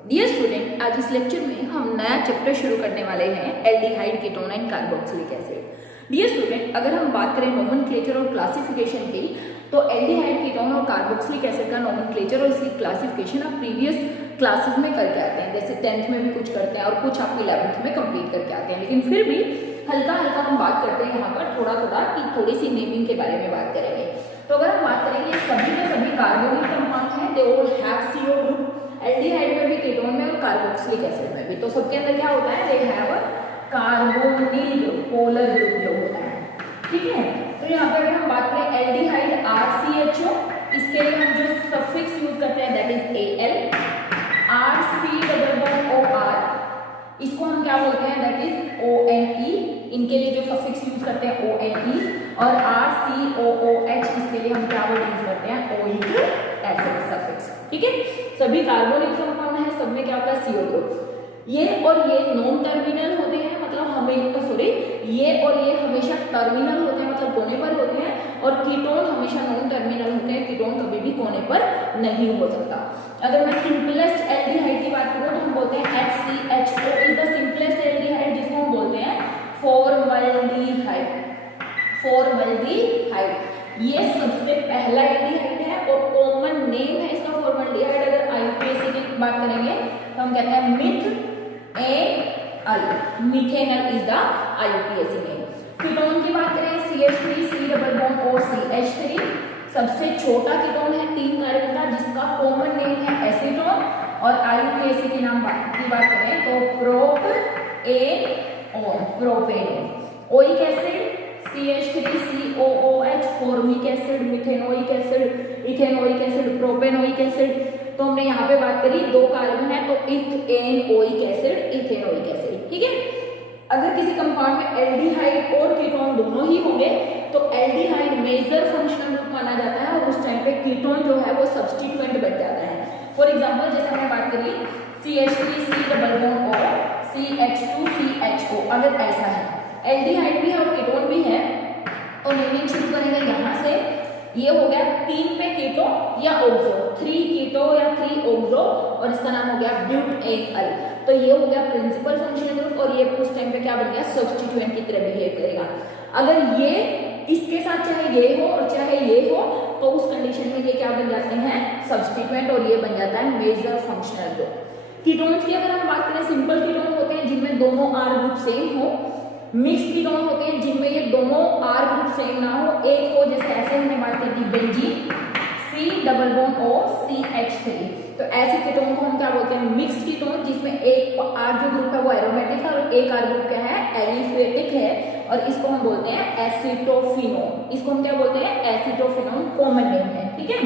Dear student, आज इस lecture में हम नया चैप्टर शुरू करने वाले हैं aldehyde, ketone and carboxylic acid. Dear student, अगर हम बात करें नोमेनक्लेचर और क्लासिफिकेशन की, तो एल्डिहाइड, कीटोन और कार्बोक्सिलिक एसिड का नोमेनक्लेचर और इसकी क्लासिफिकेशन आप प्रीवियस क्लासेस में करके आते हैं, जैसे 10th में भी कुछ करते हैं और कुछ आप 11th में कंप्लीट करके आते हैं। लेकिन फिर भी हल्का हल्का हम बात करते हैं यहाँ पर थोड़ा थोड़ा कि थोड़ी सी नेमिंग के बारे में बात करेंगे। तो अगर हम बात करेंगे सभी के सभी कार्बोनिक कंपाउंड हैं, they all have CO group, aldehyde में भी, कीटोन में और कार्बोक्सिलिक एसिड में भी। तो सबके अंदर क्या होता है, they have carbonyl group, polar group जो होता है, ठीक है। तो यहाँ पे अगर हम बात करें एल्डिहाइड RCHO, इसके लिए हम जो सफिक्स यूज करते हैं दैट इज Al, RC_OR, इसको हम क्या बोलते हैं दैट इज ONE, इनके लिए जो सफिक्स यूज करते हैं ONE, और RCOOH, इसके लिए हम क्या वर्ड यूज करते हैं ओइक एसिड सफिक्स, ठीक है। सभी कार्बोनिक कंपाउंड है, सब में क्या होता है CO ग्रुप। ये और ये नॉन टर्मिनल होते हैं, मतलब हमें ये और ये हमेशा टर्मिनल होते हैं, मतलब कोने पर होते हैं, और कीटोन हमेशा नॉन टर्मिनल होते हैं, कीटोन कभी भी कोने पर नहीं हो सकता। अगर मैं सिंपलेस्ट एल्डिहाइड की बात करूं तो हम बोलते हैं HCHO is the simplest aldehyde, जिसको हम बोलते हैं फॉर्मल्डिहाइड। ये सबसे पहला एल्डिहाइड है और कॉमन नेम है इसका फॉर्मल्डिहाइड। अगर IUPAC की बात करेंगे तो हम कहते हैं methanal is the IUPAC name. Ketone की बात करें CH3, C_O सबसे छोटा कीटोन है 3 कार्बन का, जिसका कॉमन नेम है एसीटोन, और IUPAC की बात करें तो propanone. Oic acid CH3COOH, formic acid, methanoic acid, ethanoic acid, propanoic acid. तो हमने यहाँ पे बात करी 2 कार्बन है तो इथेनोइक एसिड, इथेनोइक एसिड, ठीक है। अगर किसी कंपाउंड में एल्डिहाइड और कीटोन दोनों ही होंगे तो एल्डिहाइड मेजर फंक्शनल ग्रुप माना जाता है और उस टाइम पे कीटोन जो है वो सब्स्टिट्यूएंट बन जाता है। फॉर एग्जांपल जैसे हमने बात करी CH3C_O, CH2CHO, अगर ऐसा है एल्डिहाइड भी है और कीटोन भी है तो नेमिंग शुरू करेंगे यहाँ से। ये हो गया 3 पे कीटो या ऑक्सो, 3 कीटो या 3 ऑक्सो, और इसका नाम हो गया ब्यूटेनल। तो ये हो गया प्रिंसिपल फंक्शनल ग्रुप और ये उस टाइम पे क्या बन गया, सब्स्टिट्यूएंट की तरह बिहेव करेगा। अगर ये इसके साथ चाहे ये हो और चाहे ये हो तो उस कंडीशन में ये क्या बन जाते हैं, सब्स्टिट्यूएंट, और ये बन जाता है मेजर फंक्शनल ग्रुप। कीटोन्स की अगर हम बात करें, सिंपल कीटोन होते हैं जिनमें दोनों R ग्रुप सेम हो, मिक्स कीटोन होते हैं जिनमें ये दोनों R ग्रुप सेम ना हो, एक हो, जैसे ऐसे हमने बात की बेंजीन C_O CH3। तो ऐसे कीटोन को हम क्या बोलते हैं, मिक्स कीटोन, जिसमें एक R जो ग्रुप है वो एरोमेटिक है और एक R ग्रुप क्या है, एलिफेटिक है, और इसको हम बोलते हैं एसिटोफिनोन। इसको हम क्या बोलते हैं, एसिटोफिनोन, कॉमन नेम है, ठीक है।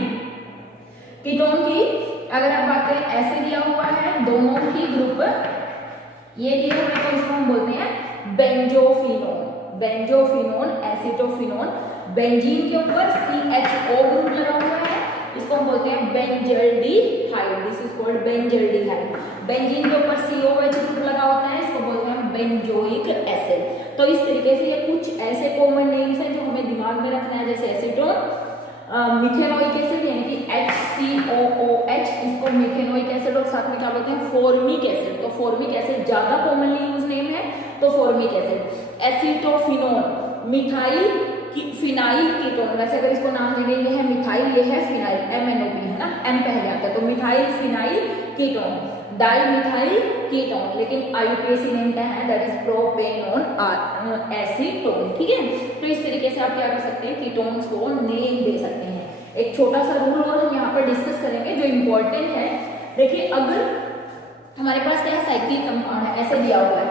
कीटोन की अगर आप बात करें, ऐसे दिया हुआ है दोनों ही ग्रुप, ये दिया हुआ है तो इसको हम बोलते हैं बेंजोफिनोन, एसिटोफिनोन। बेंजीन के ऊपर CHO ग्रुप लगा हुआ है, इसको हम बोलते हैं benzaldehyde, this is called benzaldehyde. Benzene के ऊपर COH ग्रुप लगा होता है, इसको बोलते हैं बेंजोइक एसिड। तो इस तरीके से ये कुछ ऐसे कॉमन नेम्स हैं जो हमें दिमाग में रखना है, जैसे एसीटोन, मिथेनोइक एसिड यानी कि HCOOH, इसको मिथेनोइक एसिड, और साथ में क्या बोलते हैं, फॉर्मिक एसिड। तो फॉर्मिक एसिड ज्यादा कॉमनली यूज नेम है तो formic acid. Acetophenone, phenyl ketone, वैसे अगर इसको नाम देंगे, ये है मिथाइल, ये है फिनाइल, MNOP है ना, M पहले आता है, तो methyl phenyl ketone, dimethyl ketone, लेकिन IUPAC नेम क्या है, दैट इज प्रोपेनोन एसीटोन, ठीक है। तो इस तरीके से आप क्या कर सकते हैं, कीटोन्स को नेम दे सकते हैं। एक छोटा सा रूल और हम यहाँ पर डिस्कस करेंगे जो इम्पोर्टेंट है। देखिए, अगर हमारे पास क्या है, साइक्लिक कंपाउंड है, ऐसे दिया हुआ है,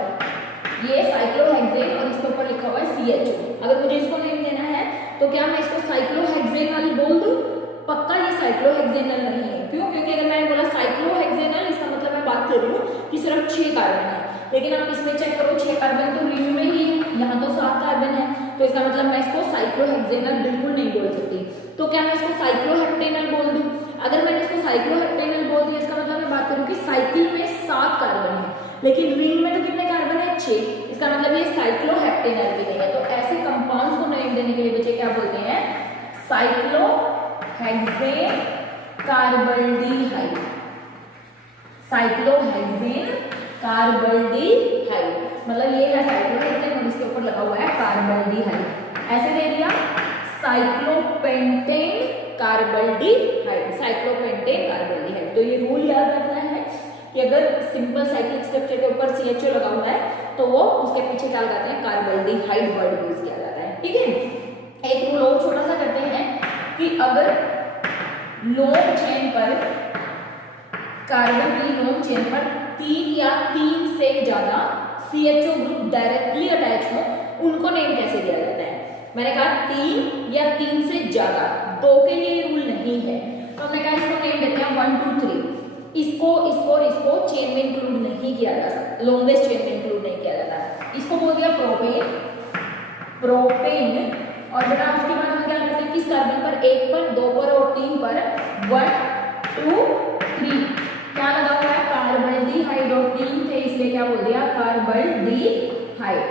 ये साइक्लोहेक्सेन और इसके ऊपर लिखा हुआ है CHO। अगर मुझे इसको नेम देना है तो क्या मैं इसको साइक्लोहेक्सेनल बोल दूं? पक्का ये साइक्लोहेक्सेनल नहीं है। क्यों? क्योंकि अगर मैंने बोला साइक्लोहेक्सेनल, इसका मतलब मैं बात कर रही हूँ कि सिर्फ 6 कार्बन है, लेकिन आप इसमें चेक करो 6 कार्बन तो रिंग में ही है, यहाँ तो 7 कार्बन है, तो इसका मतलब मैं इसको साइक्लोहेक्सेनल बिल्कुल नहीं बोल सकती। तो क्या मैं इसको साइक्लोहेप्टेनल बोल दूं? अगर मैंने इसको साइक्लोहेप्टेनल बोल दिया, इसका मतलब मैं बात करूँ कि साइकिल में 7 कार्बन है, लेकिन रिंग में तो कितने कार्बन है, 6, इसका मतलब ये साइक्लोहेप्टेनल भी नहीं है। तो ऐसे कंपाउंड्स को नेम देने के लिए बच्चे क्या बोलते हैं, साइक्लोहेक्सेन कार्बल्डिहाइड। साइक्लोहेक्सेन कार्बल्डिहाइड, मतलब ये है साइक्लोहेक्सेन और इसके ऊपर लगा हुआ है कार्बल्डिहाइड। ऐसे दे दिया साइक्लोपेंटेन कार्बल्डिहाइड, साइक्लोपेंटेन कार्बल्डिहाइड। तो ये रूल याद रखना है कि अगर सिंपल साइक्लिक स्ट्रक्चर के ऊपर CHO लगा हुआ है तो वो उसके पीछे क्या लगाते हैं, कार्बल्डिहाइड वर्ड यूज किया जाता है। ठीक है, एक रूल और छोटा सा करते हैं कि अगर लॉन्ग चेन पर, कार्बन की लॉन्ग चेन पर 3 या 3 से ज्यादा CHO ग्रुप डायरेक्टली अटैच हो, उनको नेम कैसे दिया जाता है। मैंने कहा 3 या 3 से ज्यादा, 2 के लिए रूल नहीं है, तो हमने कहा इसको नेम देते हैं 1 2 3। इसको चेन में इंक्लूड नहीं किया जा सकता, लॉन्गेस्ट चेन में इंक्लूड नहीं किया जाता। इसको बोल दिया प्रोपेन। और बेटा उसके बाद हम क्या करते हैं, किस कार्बन पर, 1 पर, 2 पर और 3 पर 1 2 3 क्या लगा हुआ है, कार्बल्डिहाइड, और 3 थे इसलिए क्या बोल दिया, कार्बल्डिहाइड।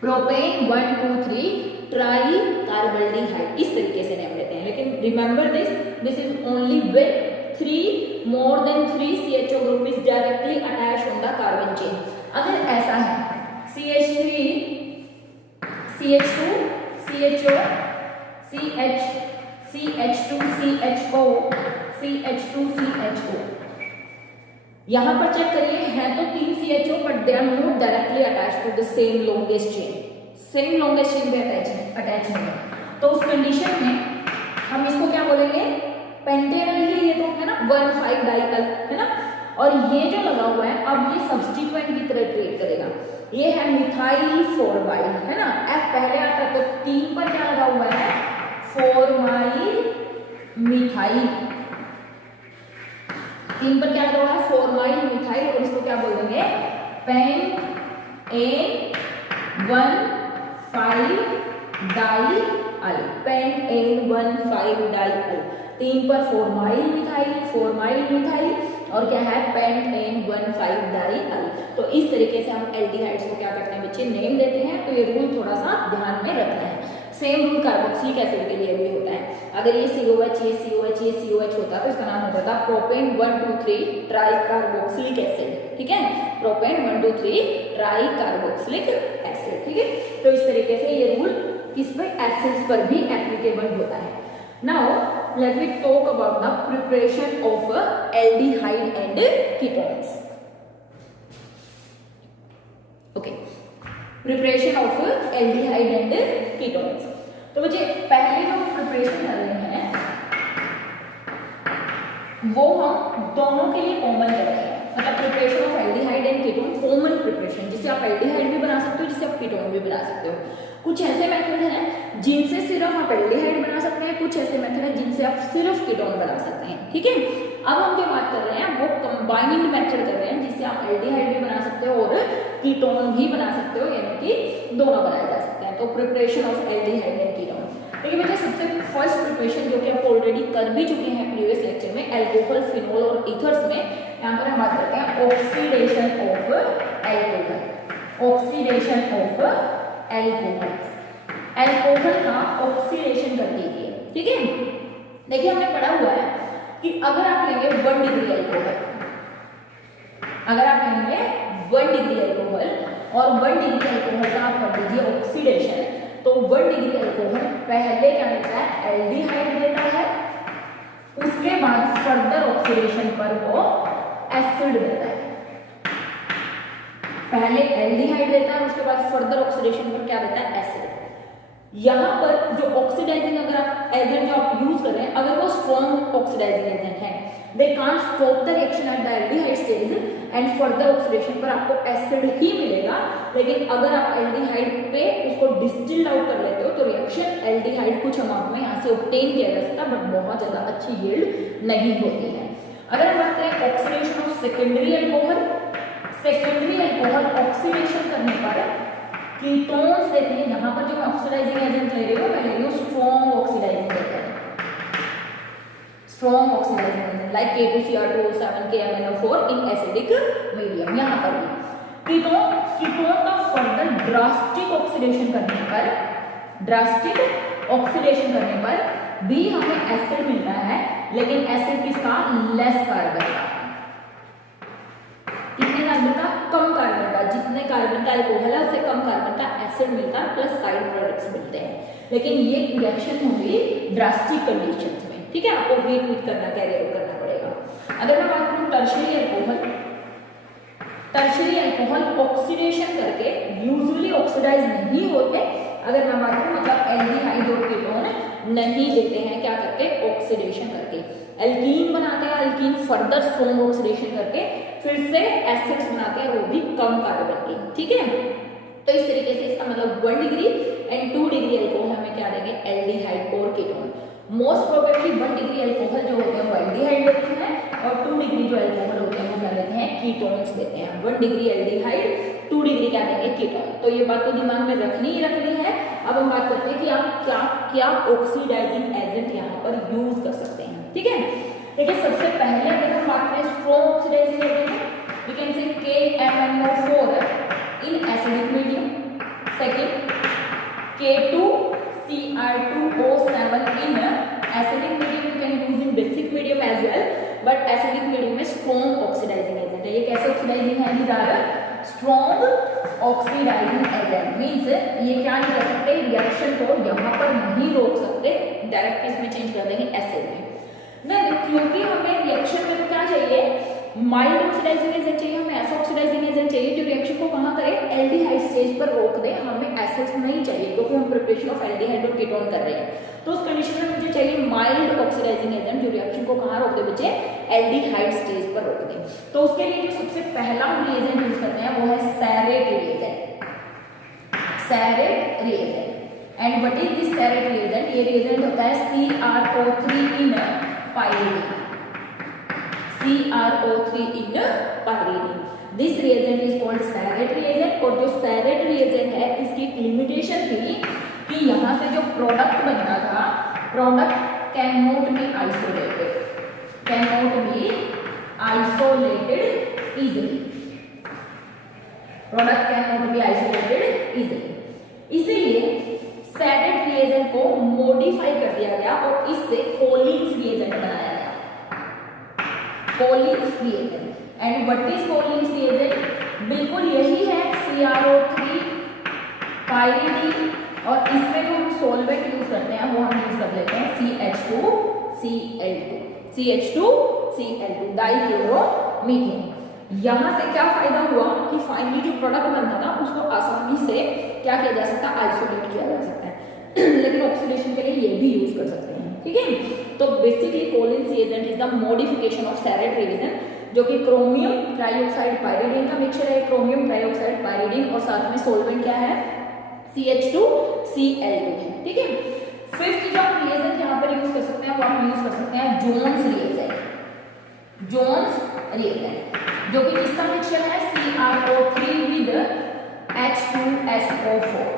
प्रोपेन 1 2 3 ट्राई कार्बल्डिहाइड, इस तरीके से नेम लेते हैं। लेकिन remember this is only when 3 more than 3 CHO group is directly attached on the carbon chain। अगर ऐसा है CH3 CH2 CHO CH CH2 CHO CH2 CHO, यहां पर चेक करिए है तो 3 CHO but they are not directly attached to the same longest chain, same longest chain पे attach नहीं है। तो उस कंडीशन में हम इसको क्या बोलेंगे, पेंटेनल, ये तो है ना 1,5 डाइकल है ना, और ये जो लगा हुआ है अब ये सब्स्टिट्यूएंट की तरह ट्रीट करेगा। ये है मिथाइल फॉर्माइल है ना, F पहले आता है, तो 3 पर क्या लगा हुआ है, फॉर्माइल मिथाइल, 3 पर क्या लगा हुआ है, फॉर्माइल मिथाइल, और इसको क्या बोल देंगे, पेंटेन 1,5 डाइअल, पेंटेन 1,5 डाइअल। 3 पर फॉर्माइल मिथाइल और क्या है, पेंटेन 1,5 डाइअल। तो इस तरीके से हम एल्डिहाइड्स को क्या करते हैं बच्चे, नेम देते हैं। तो ये रूल थोड़ा सा ध्यान में रखना है। सेम रूल कार्बोक्सिलिक एसिड के लिए भी होता है। अगर ये COH होता तो इसका नाम होता था प्रोपेन 1 2 3 ट्राई कार्बोक्सिलिक एसिड। ठीक है, प्रोपेन 1 2 3 ट्राई कार्बोक्सिलिक एसिड। ठीक है, तो इस तरीके से ये रूल किस पे, एसिड्स पर भी एप्लीकेबल होता है। Now let me talk about the preparation of aldehyde and ketones. Okay, preparation of aldehyde and ketones. तो बच्चे पहले जो प्रिपरेशन कर रहे हैं वो हम दोनों के लिए कॉमन कर रहे हैं, मतलब preparation of aldehyde and ketone common preparation, जिसे आप एल्डिहाइड भी बना सकते हो, जिसे आप कीटोन भी बना सकते हो। कुछ ऐसे मेथड हैं जिनसे सिर्फ आप एल्डिहाइड बना सकते हैं, कुछ ऐसे मेथड हैं जिनसे आप सिर्फ कीटोन बना सकते हैं। ठीक है, अब हम जो बात कर रहे हैं वो कंबाइंड मेथड कर रहे हैं, जिससे आप एल्डिहाइड भी बना सकते हो और कीटोन भी बना सकते हो, यानी कि दोनों बनाए जा सकते हैं। तो preparation of aldehyde and ketone, देखिए बेटा सबसे फर्स्ट प्रिपरेशन जो कि आप ऑलरेडी कर भी चुके हैं प्रीवियस लेक्चर में, एल्कोहल, फिनोल और ईथर्स में, यहाँ पर हम बात करते हैं oxidation of alcohol. Oxidation of alcohol, alcohol का ऑक्सीडेशन कर दीजिए। ठीक है, देखिए हमने पढ़ा हुआ है कि अगर आप लेंगे 1 डिग्री एल्कोहल, अगर आप लेंगे 1 डिग्री एल्कोहल और 1 डिग्री एल्कोहल का आप कर दीजिए ऑक्सीडेशन, तो 1 डिग्री एल्कोहल पहले क्या देता है, एल्डिहाइड देता है, उसके बाद फर्दर ऑक्सीडेशन पर वो एसिड देता है। पहले एल्डिहाइड देता है, उसके बाद फर्दर ऑक्सीडेशन पर क्या देता है, एसिड। यहाँ पर जो ऑक्सीडाइजिंग अगर आप एजेंट जो आप यूज कर रहे हैं, अगर वो स्ट्रॉन्ग ऑक्सीडाइजिंग एजेंट है, they can't stop the reaction at the aldehyde stage and further oxidation पर आपको एसिड ही मिलेगा। लेकिन अगर आप एल्डिहाइड पे उसको डिस्टिल्ड आउट कर लेते हो तो रिएक्शन एल्डिहाइड कुछ अमाउंट में यहाँ से ऑब्टेन किया जा सकता, बट बहुत ज्यादा अच्छी यील्ड नहीं होती है। अगर हम बात करें oxidation of secondary alcohol, secondary alcohol oxidation करने पर कीटोन्स देते हैं। यहाँ पर जो मैं ऑक्सीडाइजिंग एजेंट ले रही हूँ, मैं ले रही हूँ strong oxidising agent, strong oxidising agent like K2Cr2O7 KMnO4 in acidic medium. यहाँ पर भी कीटोन का फर्दर ड्रास्टिक ऑक्सीडेशन करने पर भी हमें एसिड मिलता है, लेकिन एसिड किसका, लेस कार्बन का। कार्बन का अल्कोहल है उससे कम कार्बन का एसिड मिलता है प्लस साइड प्रोडक्ट्स मिलते हैं। लेकिन ये रिएक्शन होगी ड्रास्टिक कंडीशंस में, ठीक है, आपको हीट हीट करना, कैरी करना पड़ेगा। अगर मैं बात करूं टर्शियरी अल्कोहल ऑक्सीडेशन करके यूजुअली ऑक्सीडाइज नहीं होते। अगर मैं बात करूं मतलब एल्डिहाइड और कीटोन नहीं देते हैं क्या करके, ऑक्सीडेशन करके। एल्कीन बनाते हैं, एल्कीन फर्दर स्ट्रॉन्ग ऑक्सीडेशन करके फिर से एसिड्स बनाते हैं, वो भी कम कार्बन की, ठीक है। तो इस तरीके से इसका मतलब 1 डिग्री एंड 2 डिग्री अल्कोहल हमें क्या देंगे, एल्डिहाइड और ketone. Most probably 1 degree alcohol जो होते हैं वो एल्डिहाइड देते हैं और 2 डिग्री जो अल्कोहल होते हैं वो क्या देते हैं, कीटोन्स देते हैं। 1 डिग्री एल्डिहाइड, 2 डिग्री क्या देंगे, कीटोन। तो ये बात तो दिमाग में रखनी ही रखनी है। अब हम बात करते हैं कि आप क्या क्या ऑक्सीडाइजिंग एजेंट यहाँ पर यूज कर सकते हैं, ठीक है। देखिए सबसे पहले अगर हम बात करें strong oxidising agent, we can say KMnO4 in acidic medium. Second, K2Cr2O7 in acidic medium. You can use in basic medium as well, but acidic medium में strong oxidizing agent है। ये कैसे oxidizing है? These are strong oxidizing agent means ये क्या नहीं कर सकते, रिएक्शन को यहाँ पर नहीं रोक सकते, डायरेक्ट इसमें चेंज कर देंगे एसिड में। नहीं, क्योंकि हमें रिएक्शन में तो क्या चाहिए, माइल्ड ऑक्सीडाइजिंग एजेंट चाहिए, हमें ऐसा ऑक्सीडाइजिंग एजेंट चाहिए जो रिएक्शन को कहां करे, एल्डिहाइड स्टेज पर रोक दे। हमें एसिड्स नहीं चाहिए क्योंकि हम प्रिपरेशन ऑफ एल्डिहाइड और कीटोन कर रहे हैं। तो उस कंडीशन में मुझे चाहिए माइल्ड ऑक्सीडाइजिंग एजेंट जो रिएक्शन को कहां रोक दे बच्चे, एल्डिहाइड स्टेज पर रोक दे। तो उसके लिए जो सबसे पहला रिएजेंट यूज करते हैं वो है Surratt reagent. Surratt reagent and what is this Surratt reagent? ये रिएजेंट होता है CrO3 in pyridine. CrO3 in pyridine. This reagent is called Sarrate reagent। और जो Sarrate reagent है इसकी लिमिटेशन थी कि यहाँ से जो प्रोडक्ट बनता था, product can not be isolated, can not be isolated easily, product can not be isolated easily. इसीलिए Sarrate reagent को मॉडिफाई कर दिया गया और इससे Collins reagent बनाया गया। Collins reagent and what is Collins reagent? बिल्कुल यही है CrO3 पाइरीडीन और इसमें जो हम सॉल्वेंट यूज करते हैं वो हम यूज कर लेते हैं CH2Cl2 डाइक्लोरोमीथेन। यहाँ से क्या फायदा हुआ कि फाइनली जो प्रोडक्ट बनता था उसको आसानी से क्या किया जा सकता है, आइसोलेट किया जा सकता है लेकिन ऑक्सीडेशन के लिए ये भी यूज कर सकते हैं, ठीक है। तो basically Collins reagent is the modification of Sarrate reagent जो कि क्रोमियम ट्राइऑक्साइड पाइरीडीन का मिक्सचर है, क्रोमियम ट्राइऑक्साइड पाइरीडीन और साथ में सॉल्वेंट क्या है, CH2Cl2 है, ठीक है। फिफ्थ जो आप रिएजेंट यहाँ पर यूज कर सकते हैं वो आप यूज कर सकते हैं जोन्स रिएजेंट। जोन्स रिएजेंट जो कि किसका मिक्सचर है, CrO3 विद H2SO4,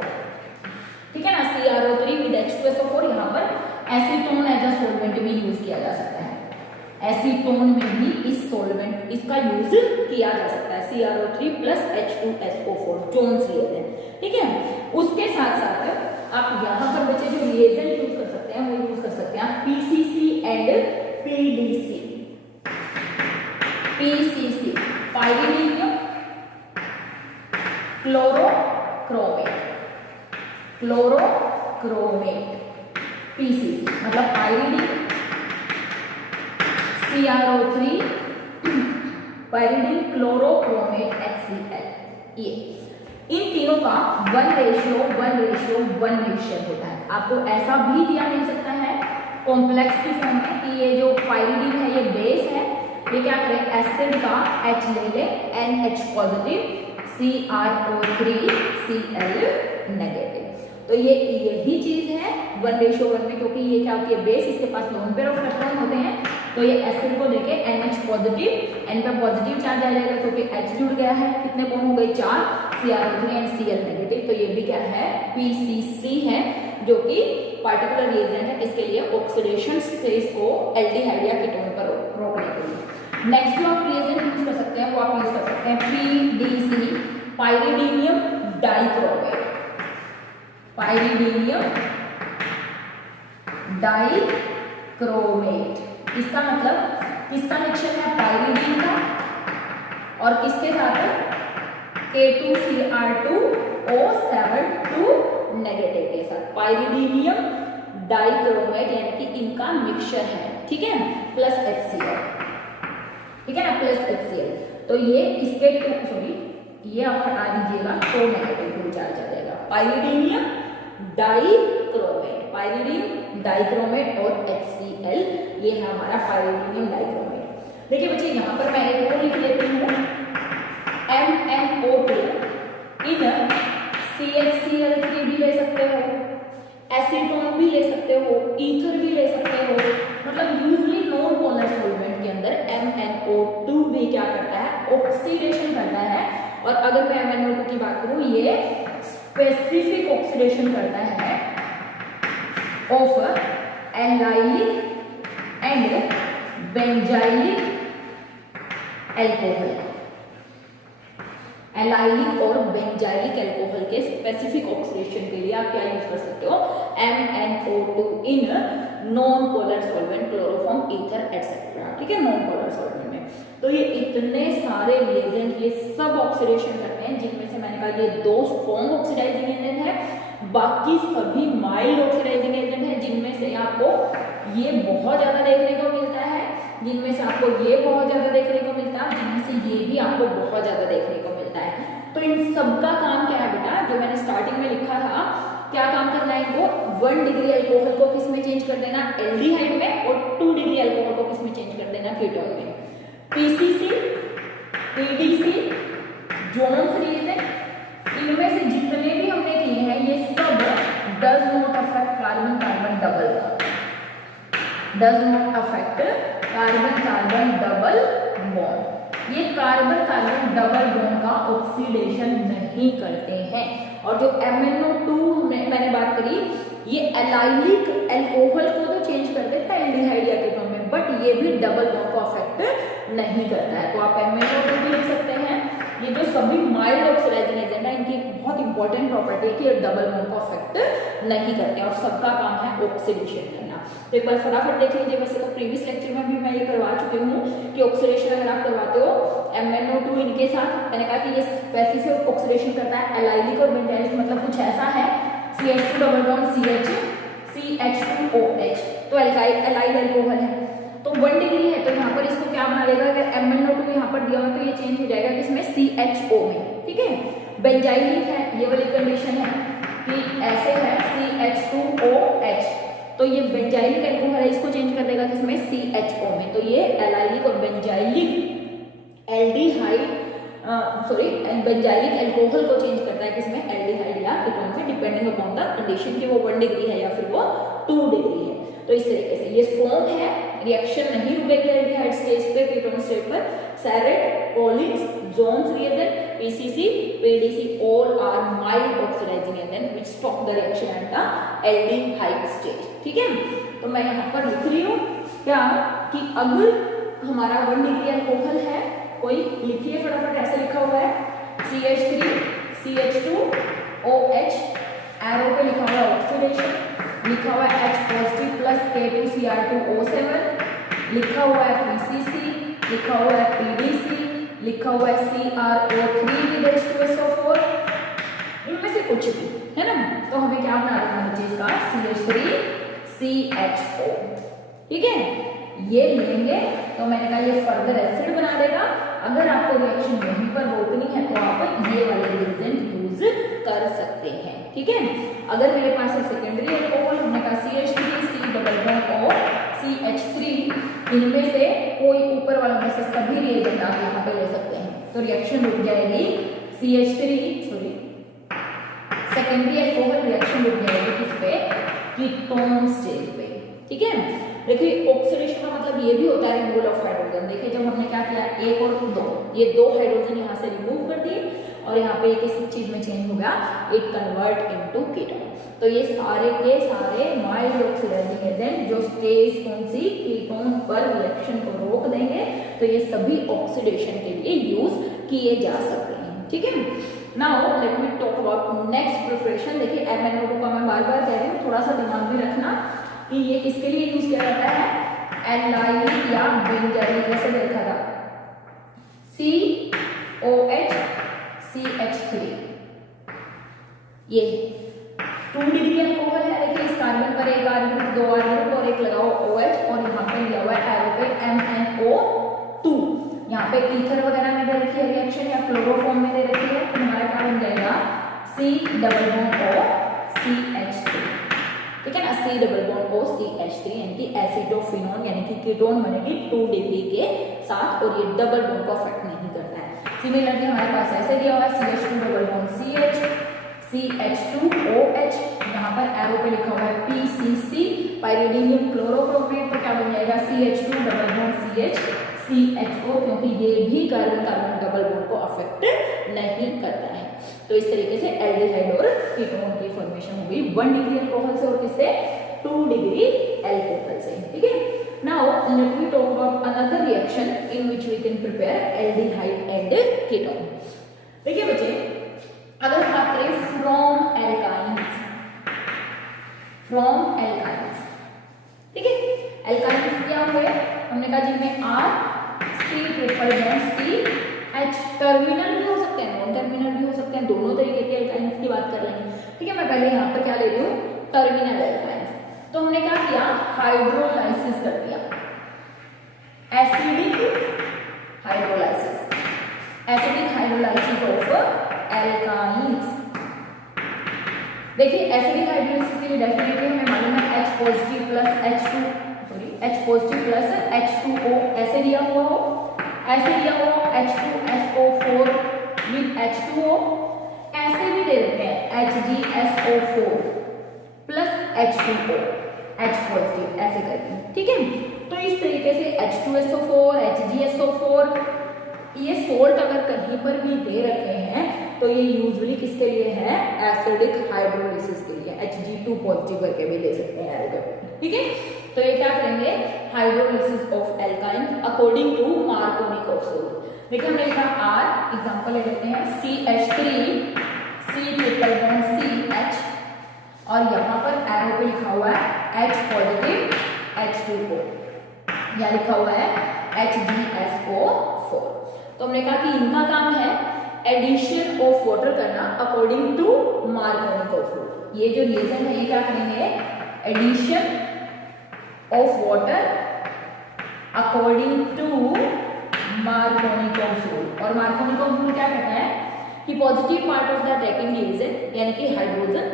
ठीक है ना। CrO3 विद H2SO4 यहाँ पर एसीटोन एज अ सॉल्वेंट भी यूज किया जा सकता है, एसीटोन में भी इस सॉल्वेंट इसका यूज किया जा सकता है, CrO3 plus H2SO4 Jones reagent, ठीक है। उसके साथ साथ आप यहाँ पर बच्चे जो रिएजेंट यूज कर सकते हैं वो यूज कर सकते हैं PCC and PDC। PCC pyridinium chlorochromate, chlorochromate PCC मतलब pyridine CrO3 pyridine chlorochromate HCl। ये इन तीनों का 1:1:1 मिक्सचर होता है। आपको ऐसा भी दिया मिल सकता है कॉम्प्लेक्स की फॉर्म में कि ये जो पाइरीडीन है ये बेस है, ये क्या करे एसिड का H ले ले NH positive CrO3 Cl negative. तो ये यही चीज है 1:1 में, क्योंकि ये क्या होती है बेस, इसके पास लोन पेयर ऑफ इलेक्ट्रॉन होते हैं, तो ये एसिड को देके NH पॉजिटिव N पे पॉजिटिव चार्ज आ जाएगा क्योंकि H जुड़ गया है, कितने बॉन्ड हो गए 4, CrO3 एंड Cl नेगेटिव। तो ये भी क्या है PCC है जो कि पार्टिकुलर रिएजेंट है इसके लिए ऑक्सीडेशन स्टेज को एल्डिहाइड या कीटोन पर रोकने के लिए। नेक्स्ट जो आप रिएजेंट यूज कर सकते हैं वो आप यूज कर सकते हैं PDC पाइरीडीनियम डाइक्रोमेट, पाइरीडीनियम डाइक्रोमेट। इसका मतलब किसका मिक्सचर है, पाइरीडीन का और किसके साथ, K2Cr2O7 नेगेटिव के साथ, पाइरिडीनियम डाइक्रोमेट यानी कि इनका मिक्सचर है, ठीक है, प्लस HCl, ठीक है ना, प्लस HCl। तो ये इसके ये आप हटा दीजिएगा तो नेगेटिव चार्ज आ जाएगा। पाइरिडीनियम डाइक्रोमेट, पाइरिडीन डाइक्रोमेट और HCl, ये है हमारा पाइरिडीनियम डाइक्रोमेट। देखिए बच्चे यहाँ पर मैं एक और लिख लेती हूँ, MnO2 इन CHCl3 भी ले सकते हो, एसीटोन भी ले सकते हो, ईथर भी ले सकते हो, मतलब यूजली नॉन पोलर सॉल्वेंट के अंदर MnO2 भी क्या करता है, ऑक्सीडेशन करता है। और अगर मैं MnO2 की बात करूं, ये स्पेसिफिक ऑक्सीडेशन करता है of allylic and benzylic alcohol, allylic और बेंजाइलिक एल्कोहल के स्पेसिफिक ऑक्सीडेशन के लिए आप क्या यूज कर सकते हो, MnO2 in non polar solvent, chloroform, ether etcetera, ठीक है, नॉन पोलर सॉल्वेंट में। तो ये इतने सारे रिएजेंट ये सब ऑक्सीडेशन करते हैं, जिनमें से मैंने कहा ये 2 स्ट्रॉन्ग ऑक्सीडाइजिंग एजेंट है, बाकी सभी माइल्ड ऑक्सीडाइजिंग एजेंट है, जिनमें से आपको ये बहुत ज्यादा देखने को मिलता है, जिनमें से आपको ये बहुत ज्यादा देखने को मिलता है, जिनमें से ये भी आपको बहुत ज्यादा देखने को मिलता है। तो इन सबका काम क्या है बेटा, जो मैंने स्टार्टिंग में लिखा था, क्या काम करना है इनको, 1 डिग्री अल्कोहल को किस में चेंज कर देना, एल्डिहाइड में, और 2 डिग्री अल्कोहल को किस में चेंज कर देना, कीटोन में। पीसीसी, पीडीसी, जोन्स रिएजेंट, इनमें से जितने भी हमने किए हैं ये सब does not affect carbon carbon double bond, does not affect carbon carbon double bond, ये कार्बन कार्बन डबल बॉन्ड का ऑक्सीडेशन नहीं करते हैं। और जो MnO2 मैंने बात करी, ये एलाइलिक एल्कोहल को तो चेंज कर देता है एल्डिहाइड या कीटोन में, बट ये भी डबल बॉन्ड को अफेक्ट नहीं करता है। तो आप MnO2 भी लिख सकते हैं। ये जो सभी माइल्ड ऑक्सीडाइजिंग एजेंट है, इनकी बहुत इंपॉर्टेंट प्रॉपर्टी है कि ये डबल बॉन्ड को अफेक्ट नहीं करते हैं और सबका काम है ऑक्सीडेशन करना। तो एक बार फटाफट देख लीजिए, वैसे तो प्रीवियस लेक्चर में भी मैं ये करवा चुकी हूँ कि ऑक्सीडेशन अगर आप करवाते हो MnO2 इनके साथ, मैंने कहा कि ये स्पेसिफिक ऑक्सीडेशन करता है एलाइलिक और बेंजाइलिक, मतलब कुछ ऐसा है CH2 double bond CH CH2OH, तो एलाइल एल्कोहल है, तो 1 डिग्री है, तो यहाँ पर इसको क्या बना देगा, अगर MnO2 यहाँ पर दिया हुआ तो ये चेंज हो जाएगा किसमें, CHO में, ठीक है। बेंजाइलिक है, ये वाली कंडीशन है कि ऐसे है CH2OH, तो ये बेंजाइलिक एल्कोहल है, इसको चेंज कर देगा किसमें, CHO में। तो ये एलाइलिक और बेंजाइलिक एल्डिहाइड बेंजाइलिक एल्कोहल को चेंज करता है किसमें, एल्डिहाइड या कीटोन में, डिपेंडिंग अपॉन द कंडीशन कि वो 1 डिग्री है या फिर वो 2 डिग्री है। तो इस तरीके से ये स्ट्रॉन्ग है, रिएक्शन नहीं रुकेगी एल्डिहाइड स्टेज पे, कीटोन स्टेज पर। Sarett, Collins, Jones reagent, PCC, PDC all are mild oxidising agent which stop the reaction at the aldehyde stage, ठीक है। तो मैं यहाँ पर लिख रही हूँ क्या कि अगर हमारा 1 डिग्री अल्कोहल है, कोई लिखिए फटाफट, ऐसे लिखा हुआ है CH3 CH2OH, एरो पे लिखा हुआ है ऑक्सीडेशन, लिखा हुआ है H पॉजिटिव प्लस K2Cr2O7, लिखा हुआ है PCC, लिखा हुआ है PDC, लिखा हुआ है CrO3 विद H2SO4, इनमें से कुछ भी है ना। तो हमें क्या बना देना बच्चे इसका CH3CHO, ठीक है। ये लेंगे तो मैंने कहा ये फर्दर एसिड बना देगा। अगर आपको रिएक्शन यहीं पर रोकनी है तो आप ये वाले रिएजेंट यूज कर सकते हैं, ठीक है। अगर मेरे पास है सेकेंडरी अल्कोहल, हमने कहा CH3 C डबल बॉन्ड और CH3, इनमें से कोई ऊपर वालों में से सभी रिएजेंट आप यहाँ पे ले सकते हैं, तो रिएक्शन रुक जाएगी सेकेंडरी अल्कोहल रिएक्शन रुक जाएगी किस पे, कीटोन स्टेज पे, ठीक है। देखिए ऑक्सीडेशन का मतलब ये भी होता है रिमूवल ऑफ हाइड्रोजन। देखिए जब हमने क्या किया 1 और 2, ये 2 हाइड्रोजन यहाँ से रिमूव कर दिए और यहाँ पे किस चीज में चेंज हो गया, इट कन्वर्ट इनटू कीटोन। तो ये सारे के सारे माइल्ड ऑक्सीडाइजिंग एजेंट जो स्टेज कौन सी, कीटोन पर रिएक्शन को रोक देंगे, तो ये सभी ऑक्सीडेशन के लिए यूज किए जा सकते हैं, ठीक है। Now let me talk about next preparation. देखिए MnO2 का मैं बार बार कह रही हूँ, थोड़ा सा दिमाग में रखना कि ये किसके लिए यूज किया जाता है, एलाइलिक या बेंजाइलिक, जैसे देखा था COH CH3, ये 2 डिग्री अल्कोहल है। देखिए इस कार्बन पर एक R ग्रुप, 2 R ग्रुप और एक लगाओ OH, और यहाँ पे दिया हुआ है एरो पे MnO2। यहाँ पे ईथर वगैरह में दे रखी है रिएक्शन, या क्लोरोफॉर्म में दे रखी है, तो हमारा क्या बन जाएगा C double bond O CH3, ठीक है ना, C double bond O CH3 यानी कि एसिडोफिनोन यानी कि कीटोन बनेगी 2 डिग्री के साथ, और ये डबल बॉन्ड को अफेक्ट नहीं करता है। सिमिलरली हमारे पास ऐसे दिया हुआ है CH2 double bond CH, CH2OH, यहाँ पर एरो पे लिखा हुआ है PCC पाइरिडिनियम क्लोरोक्रोमेट, तो क्या बन जाएगा CH2 double bond CH CHO, क्योंकि ये भी कार्बन कार्बन डबल बॉन्ड को अफेक्ट नहीं करता है। तो इस तरीके से एल्डिहाइड और कीटोन की फॉर्मेशन हो गई 1 डिग्री अल्कोहल से, और किससे 2 डिग्री अल्कोहल से, ठीक है। Now let me talk about another reaction in which we can prepare aldehyde and ketone। देखिए बच्चे, अगर बात करें फ्रॉम एल्काइंस, ठीक है, एल्काइंस क्या हुए, हमने कहा जिनमें R C triple bond CH, terminal भी हो सकते हैं, नॉन टर्मिनल भी हो सकते हैं, दोनों तरीके के एल्काइंस की बात कर रहे हैं, ठीक है। मैं पहले यहाँ पर क्या ले रही हूँ, टर्मिनल एल्काइंस। तो हमने क्या किया, हाइड्रोलाइसिस कर दिया, एसिडिक हाइड्रोलाइसिस ऑफ एल्काइंस। देखिए एसिडिक हाइड्रोलाइसिस के लिए डेफिनेटली हमें मालूम है H पॉजिटिव प्लस H2O ऐसे दिया हुआ हो, H2SO4 विद H2O, ऐसे भी दे देते हैं HgSO4 plus H2O, H positive ऐसे करके, ठीक है। तो इस तरीके से H2SO4, HgSO4, ये सोल्ट अगर कहीं पर भी दे रखे हैं तो ये यूजुअली किसके लिए है, एसिडिक हाइड्रोलाइसिस के लिए, Hg2 पॉजिटिव करके भी दे सकते हैं एरो करके, ठीक है। तो ये क्या करेंगे, hydrolysis of alkyne according to Markovnikov salt. देखिए हमने लिखा R, एग्जांपल ले लेते हैं CH3 C triple bond CH, और यहाँ पर एरो पे लिखा हुआ है H पॉजिटिव H2O, या लिखा हुआ है HgSO4। तो हमने कहा कि इनका काम है एडिशन ऑफ वाटर करना अकॉर्डिंग टू मार्कोनिकोव सोल्ट। ये जो रिएजेंट है ये क्या करेंगे, addition of water according to Markovnikov salt. और मार्कोनिकोव सोल्ट क्या कहता है कि positive part of the attacking reagent यानी कि hydrogen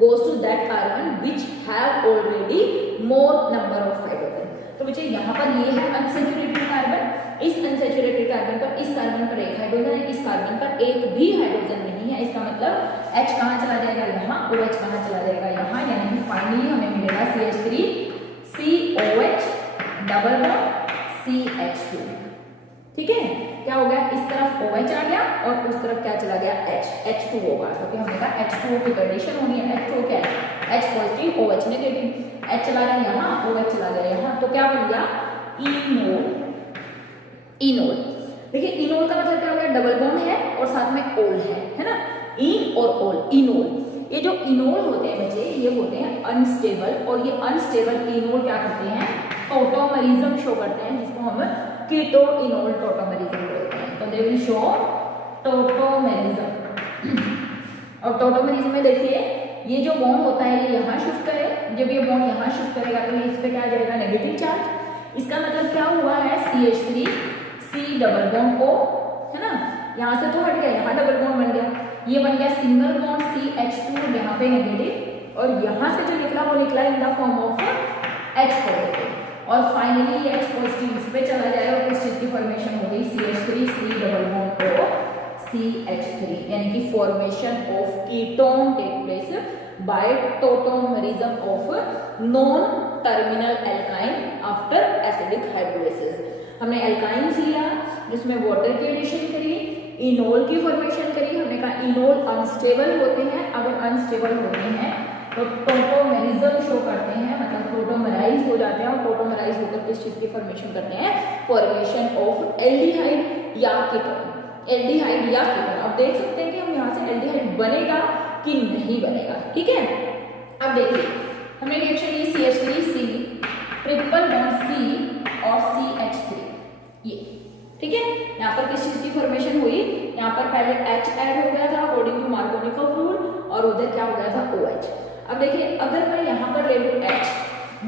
goes to that carbon which have already more number of hydrogen। तो बच्चे यहाँ पर ये है अनसैचुरेटेड कार्बन, इस अनसैचुरेटेड कार्बन पर, इस कार्बन पर एक हाइड्रोजन है, इस कार्बन पर एक भी हाइड्रोजन नहीं है, इसका मतलब H कहाँ चला जाएगा, यहाँ, और H कहाँ चला जाएगा, यहाँ, यानी कि फाइनली हमें मिलेगा CH3 COH double bond CH2, ठीक है। क्या हो गया, इस तरफ OH आ गया और उस तरफ क्या चला गया, H2 होगा, क्योंकि हमने कहा H2O की कंडीशन होगी, H2O क्या है, H positive OH negative, H चला गया यहाँ, OH चला गया यहाँ, तो क्या बन गया, इनोल। देखिए इनोल का मतलब क्या हो गया, डबल बॉन्ड है और साथ में ओल है ना, इन और ओल, इनोल। ये जो इनोल होते हैं बच्चे, ये होते हैं अनस्टेबल, और ये अनस्टेबल इनोल क्या करते हैं, टोटोमेरिज्म शो करते हैं, जिसको हम कीटो इनोल टोटोमेरिज्म बोलते हैं। तो दे विल शो टोटोमेरिज्म, और टोटोमेरिज्म में देखिए ये जो बॉन्ड होता है ये यहाँ शिफ्ट करे, जब ये बॉन्ड यहाँ शिफ्ट करेगा तो इस पे क्या आ जाएगा, नेगेटिव चार्ज। इसका मतलब क्या हुआ है, CH3 C double bond O, है ना, यहाँ से तो हट गया, यहाँ डबल बॉन्ड बन गया, ये बन गया सिंगल बॉन्ड CH2, यहाँ पे नेगेटिव, और यहाँ से जो निकला वो निकला in the form of H positive, और फाइनली H पॉजिटिव इस पे चला जाएगा और किस चीज की फॉर्मेशन हो गई, CH3 C double bond O CH3, यानी कि formation of ketone take place by tautomerism of non terminal alkyne after acidic hydrolysis. हमने एल्काइंस लिया जिसमें वाटर की एडिशन करी, इनोल की फॉर्मेशन करी, हमने कहा इनोल अनस्टेबल होते हैं, अगर अनस्टेबल होते हैं तो टोटोमेरिज्म शो करते हैं, मतलब टोटोमेराइज हो जाते हैं, और टोटोमेराइज होकर किस चीज की फॉर्मेशन करते हैं, फॉर्मेशन ऑफ एल्डिहाइड या कीटोन, एल्डिहाइड या कीटोन। अब देख सकते हैं कि हम यहाँ से एल्डिहाइड बनेगा कि नहीं बनेगा, ठीक है। अब देखिए हमने रिएक्शन ली CH3C ट्रिपल बॉन्ड C और CH3, ये ठीक है। यहाँ पर किस चीज की फॉर्मेशन हुई, यहाँ पर पहले H ऐड हो गया था अकॉर्डिंग टू मार्कोनिकॉफ रूल, और उधर क्या हो गया था OH। अब देखिए अगर मैं यहाँ पर ले लूँ H,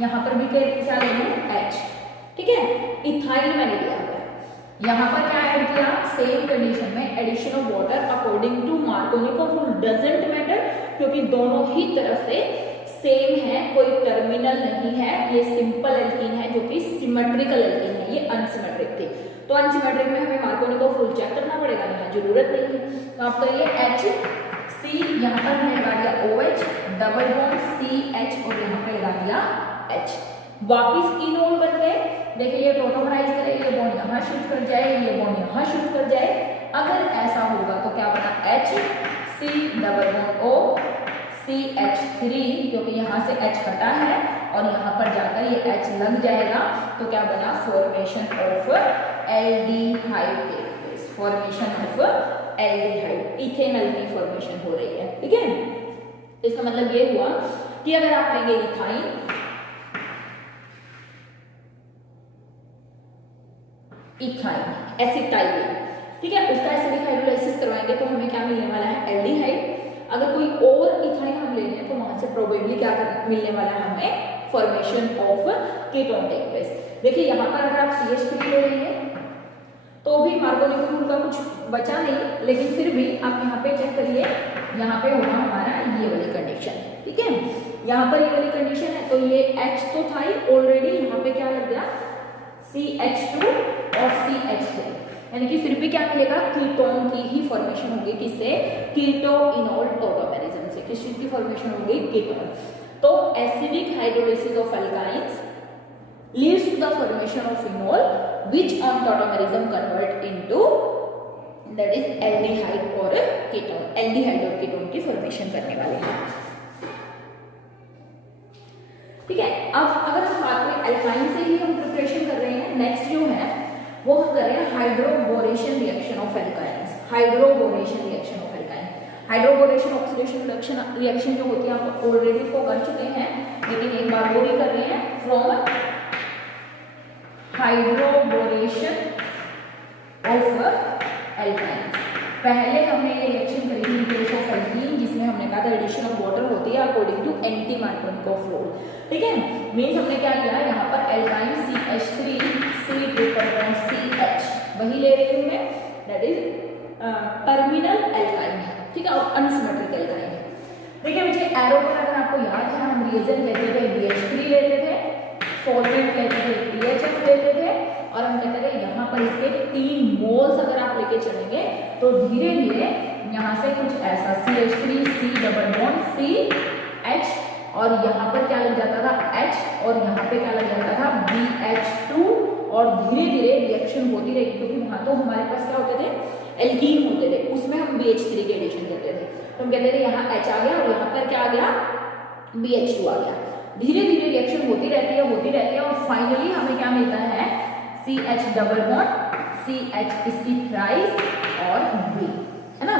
यहाँ पर भी क्या ले लूँ H, ठीक है, इथाइल मैंने लिया हुआ है। यहाँ पर क्या ऐड किया, सेम कंडीशन में addition of water according to Markovnikov rule, doesn't matter, क्योंकि दोनों ही तरफ से सेम है, कोई टर्मिनल नहीं है, ये सिंपल एल्कीन है जो कि सिमेट्रिकल एल्कीन है, ये अनसिमेट्रिक थी। तो अनसिमेट्रिक में हमें मार्कोनिकॉफ रूल चेक करना पड़ेगा, यहाँ जरूरत नहीं है। तो आप करिए HC, यहाँ पर हमने लगा दिया OH, डबल बॉन्ड CH और यहाँ पे लगा दिया H। वापिस इनोल बन गए, देखिए ये टोटोमराइज करे, ये बॉन्ड यहाँ शिफ्ट कर जाए, ये बॉन्ड यहाँ शिफ्ट कर जाए। अगर ऐसा होगा तो क्या बना, HC double bond O CH3, क्योंकि यहाँ से H कटा है और यहाँ पर जाकर ये H लग जाएगा, तो क्या बना, formation of aldehyde, formation of aldehyde, ethanol की फॉर्मेशन हो रही है, ठीक है। तो इसका मतलब ये हुआ कि अगर आप लेंगे इथाइन, इथाइन एसिटाइल, ठीक है, उसका एसिडिक हाइड्रोलाइसिस करवाएंगे तो हमें क्या मिलने वाला है, एल्डिहाइड। अगर कोई और इथाइन हम ले लें तो वहां से प्रोबेबली क्या मिलने वाला है हमें, formation of ketone take place. देखिए यहाँ पर अगर आप CH3 ले लेंगे तो भी मार्कोनिकॉफ रूल का कुछ बचा नहीं, लेकिन फिर भी आप यहाँ पे चेक करिए, यहाँ पे होगा हमारा ये वाली कंडीशन, ठीक है, यहाँ पर ये वाली कंडीशन है। तो ये H तो था ही ऑलरेडी, यहाँ पे क्या लग गया, CH2 और CH3, यानी कि फिर भी क्या मिलेगा, कीटोन की ही फॉर्मेशन होगी, किससे, कीटोइनोल टोटोमेरिज्म से। किस चीज की फॉर्मेशन होगी, कीटोन। तो acidic hydrolysis of alkynes leads to the formation of phenol which on tautomerism convert into that is aldehyde or ketone, aldehyde और कीटोन की फॉर्मेशन करने वाले हैं, ठीक है। अब अगर हम बात करें एल्काइन से ही हम प्रिपरेशन कर रहे हैं, नेक्स्ट जो है वो हम कर रहे हैं hydroboration reaction of alkynes, hydroboration reaction of alkyne. Hydroboration oxidation reduction reaction जो होती है आप ऑलरेडी इसको कर चुके हैं, लेकिन एक बार वो भी कर रहे हैं, फ्रॉम हाइड्रोबोरेशन ऑफ एल्काइन। पहले हमने ये रिएक्शन करी थी केस ऑफ एल्कीन, जिसमें हमने कहा था एडिशन ऑफ वाटर होती है according to anti Markovnikov rule, ठीक है। मींस हमने क्या किया, यहाँ पर alkyne CH3 C triple bond CH वही ले रही हूँ मैं, दैट इज टर्मिनल एल्काइन है, ठीक है, और अनसिमेट्रिक एल्काइन है। देखिए मुझे एरो पर अगर आपको याद है, हम रिएजेंट लेते थे BH3 लेते थे, सॉल्वेंट लेते थे BHF लेते थे, और हम कहते थे यहाँ पर इसके 3 मोल्स अगर आप लेके चलेंगे तो धीरे धीरे यहाँ से कुछ ऐसा CH3 C double bond CH, और यहाँ पर क्या लग जाता था H, और यहाँ पे क्या लग जाता था BH2, और धीरे धीरे रिएक्शन होती रही, क्योंकि वहाँ तो हमारे पास क्या होते थे, एल्कीन होते थे, उसमें हम BH3 के एडिशन करते थे, तो हम कहते थे यहाँ H आ गया और यहाँ पर क्या आ गया, BH2 आ गया। धीरे धीरे रिएक्शन होती रहती है और फाइनली हमें क्या मिलता है, CH डबल बॉन्ड CH इसकी ट्राइस और B, है ना,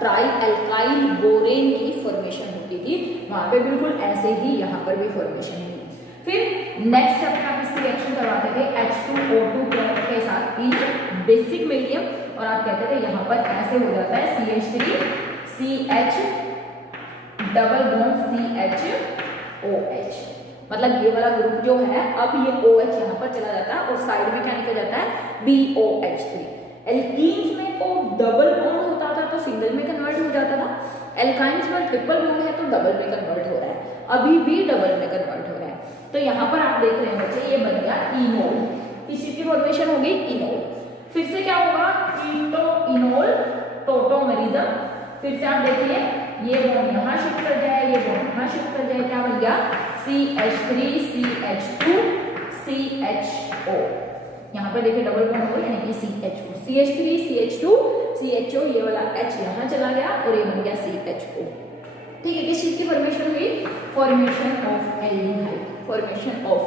ट्राई एल्काइल बोरेन की फॉर्मेशन होती थी, वहां पे बिल्कुल ऐसे ही यहाँ पर भी फॉर्मेशन हुई। फिर नेक्स्ट स्टेप में आप इसकी रिएक्शन करवाते थे H2O2 के साथ इन बेसिक मीडियम, और आप कहते थे यहाँ पर ऐसे हो जाता है CH3 CH double bond CHOH, मतलब ये वाला ग्रुप जो है अब ये OH यहाँ पर चला जाता है और साइड में क्या निकल जाता है, BOH3। एल्कीन्स में तो डबल बॉन्ड होता था तो सिंगल में कन्वर्ट हो जाता था, एल्काइंस में ट्रिपल बॉन्ड है तो डबल में कन्वर्ट हो रहा है, अभी भी डबल में कन्वर्ट हो रहा है। तो यहाँ पर आप देख रहे हैं बच्चे, ये बन गया इनोल, किसी की फॉर्मेशन होगी इनोल। फिर से क्या होगा, कीटोइनोल टोटोमेरिज्म। फिर से आप देखिए ये बॉन्ड यहाँ शिफ्ट कर जाए, ये बॉन्ड यहाँ शिफ्ट कर जाए, क्या बन गया CH3 CH2 CHO। यहाँ पर देखिए डबल बॉन्ड हो यानी कि CHO, CH3 CH2 CHO, ये वाला H यहाँ चला गया और ये बन गया CHO, ठीक है। किस चीज की फॉर्मेशन हुई, formation of aldehyde, formation of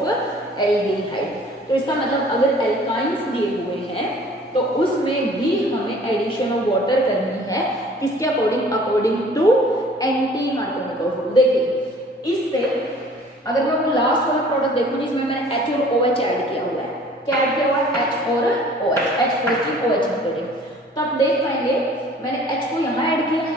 aldehyde. तो इसका मतलब अगर एल्काइंस दिए हुए हैं तो उसमें भी हमें एडिशन ऑफ वाटर करनी है, किसके according, according to anti Markovnikov rule. देखिए इससे अगर मैं वो लास्ट वाला प्रोडक्ट देखूं जिसमें मैंने H और OH ऐड किया हुआ है, क्या ऐड किया हुआ है, H और OH, H positive OH negative, तो आप देख पाएंगे मैंने H को यहाँ ऐड किया है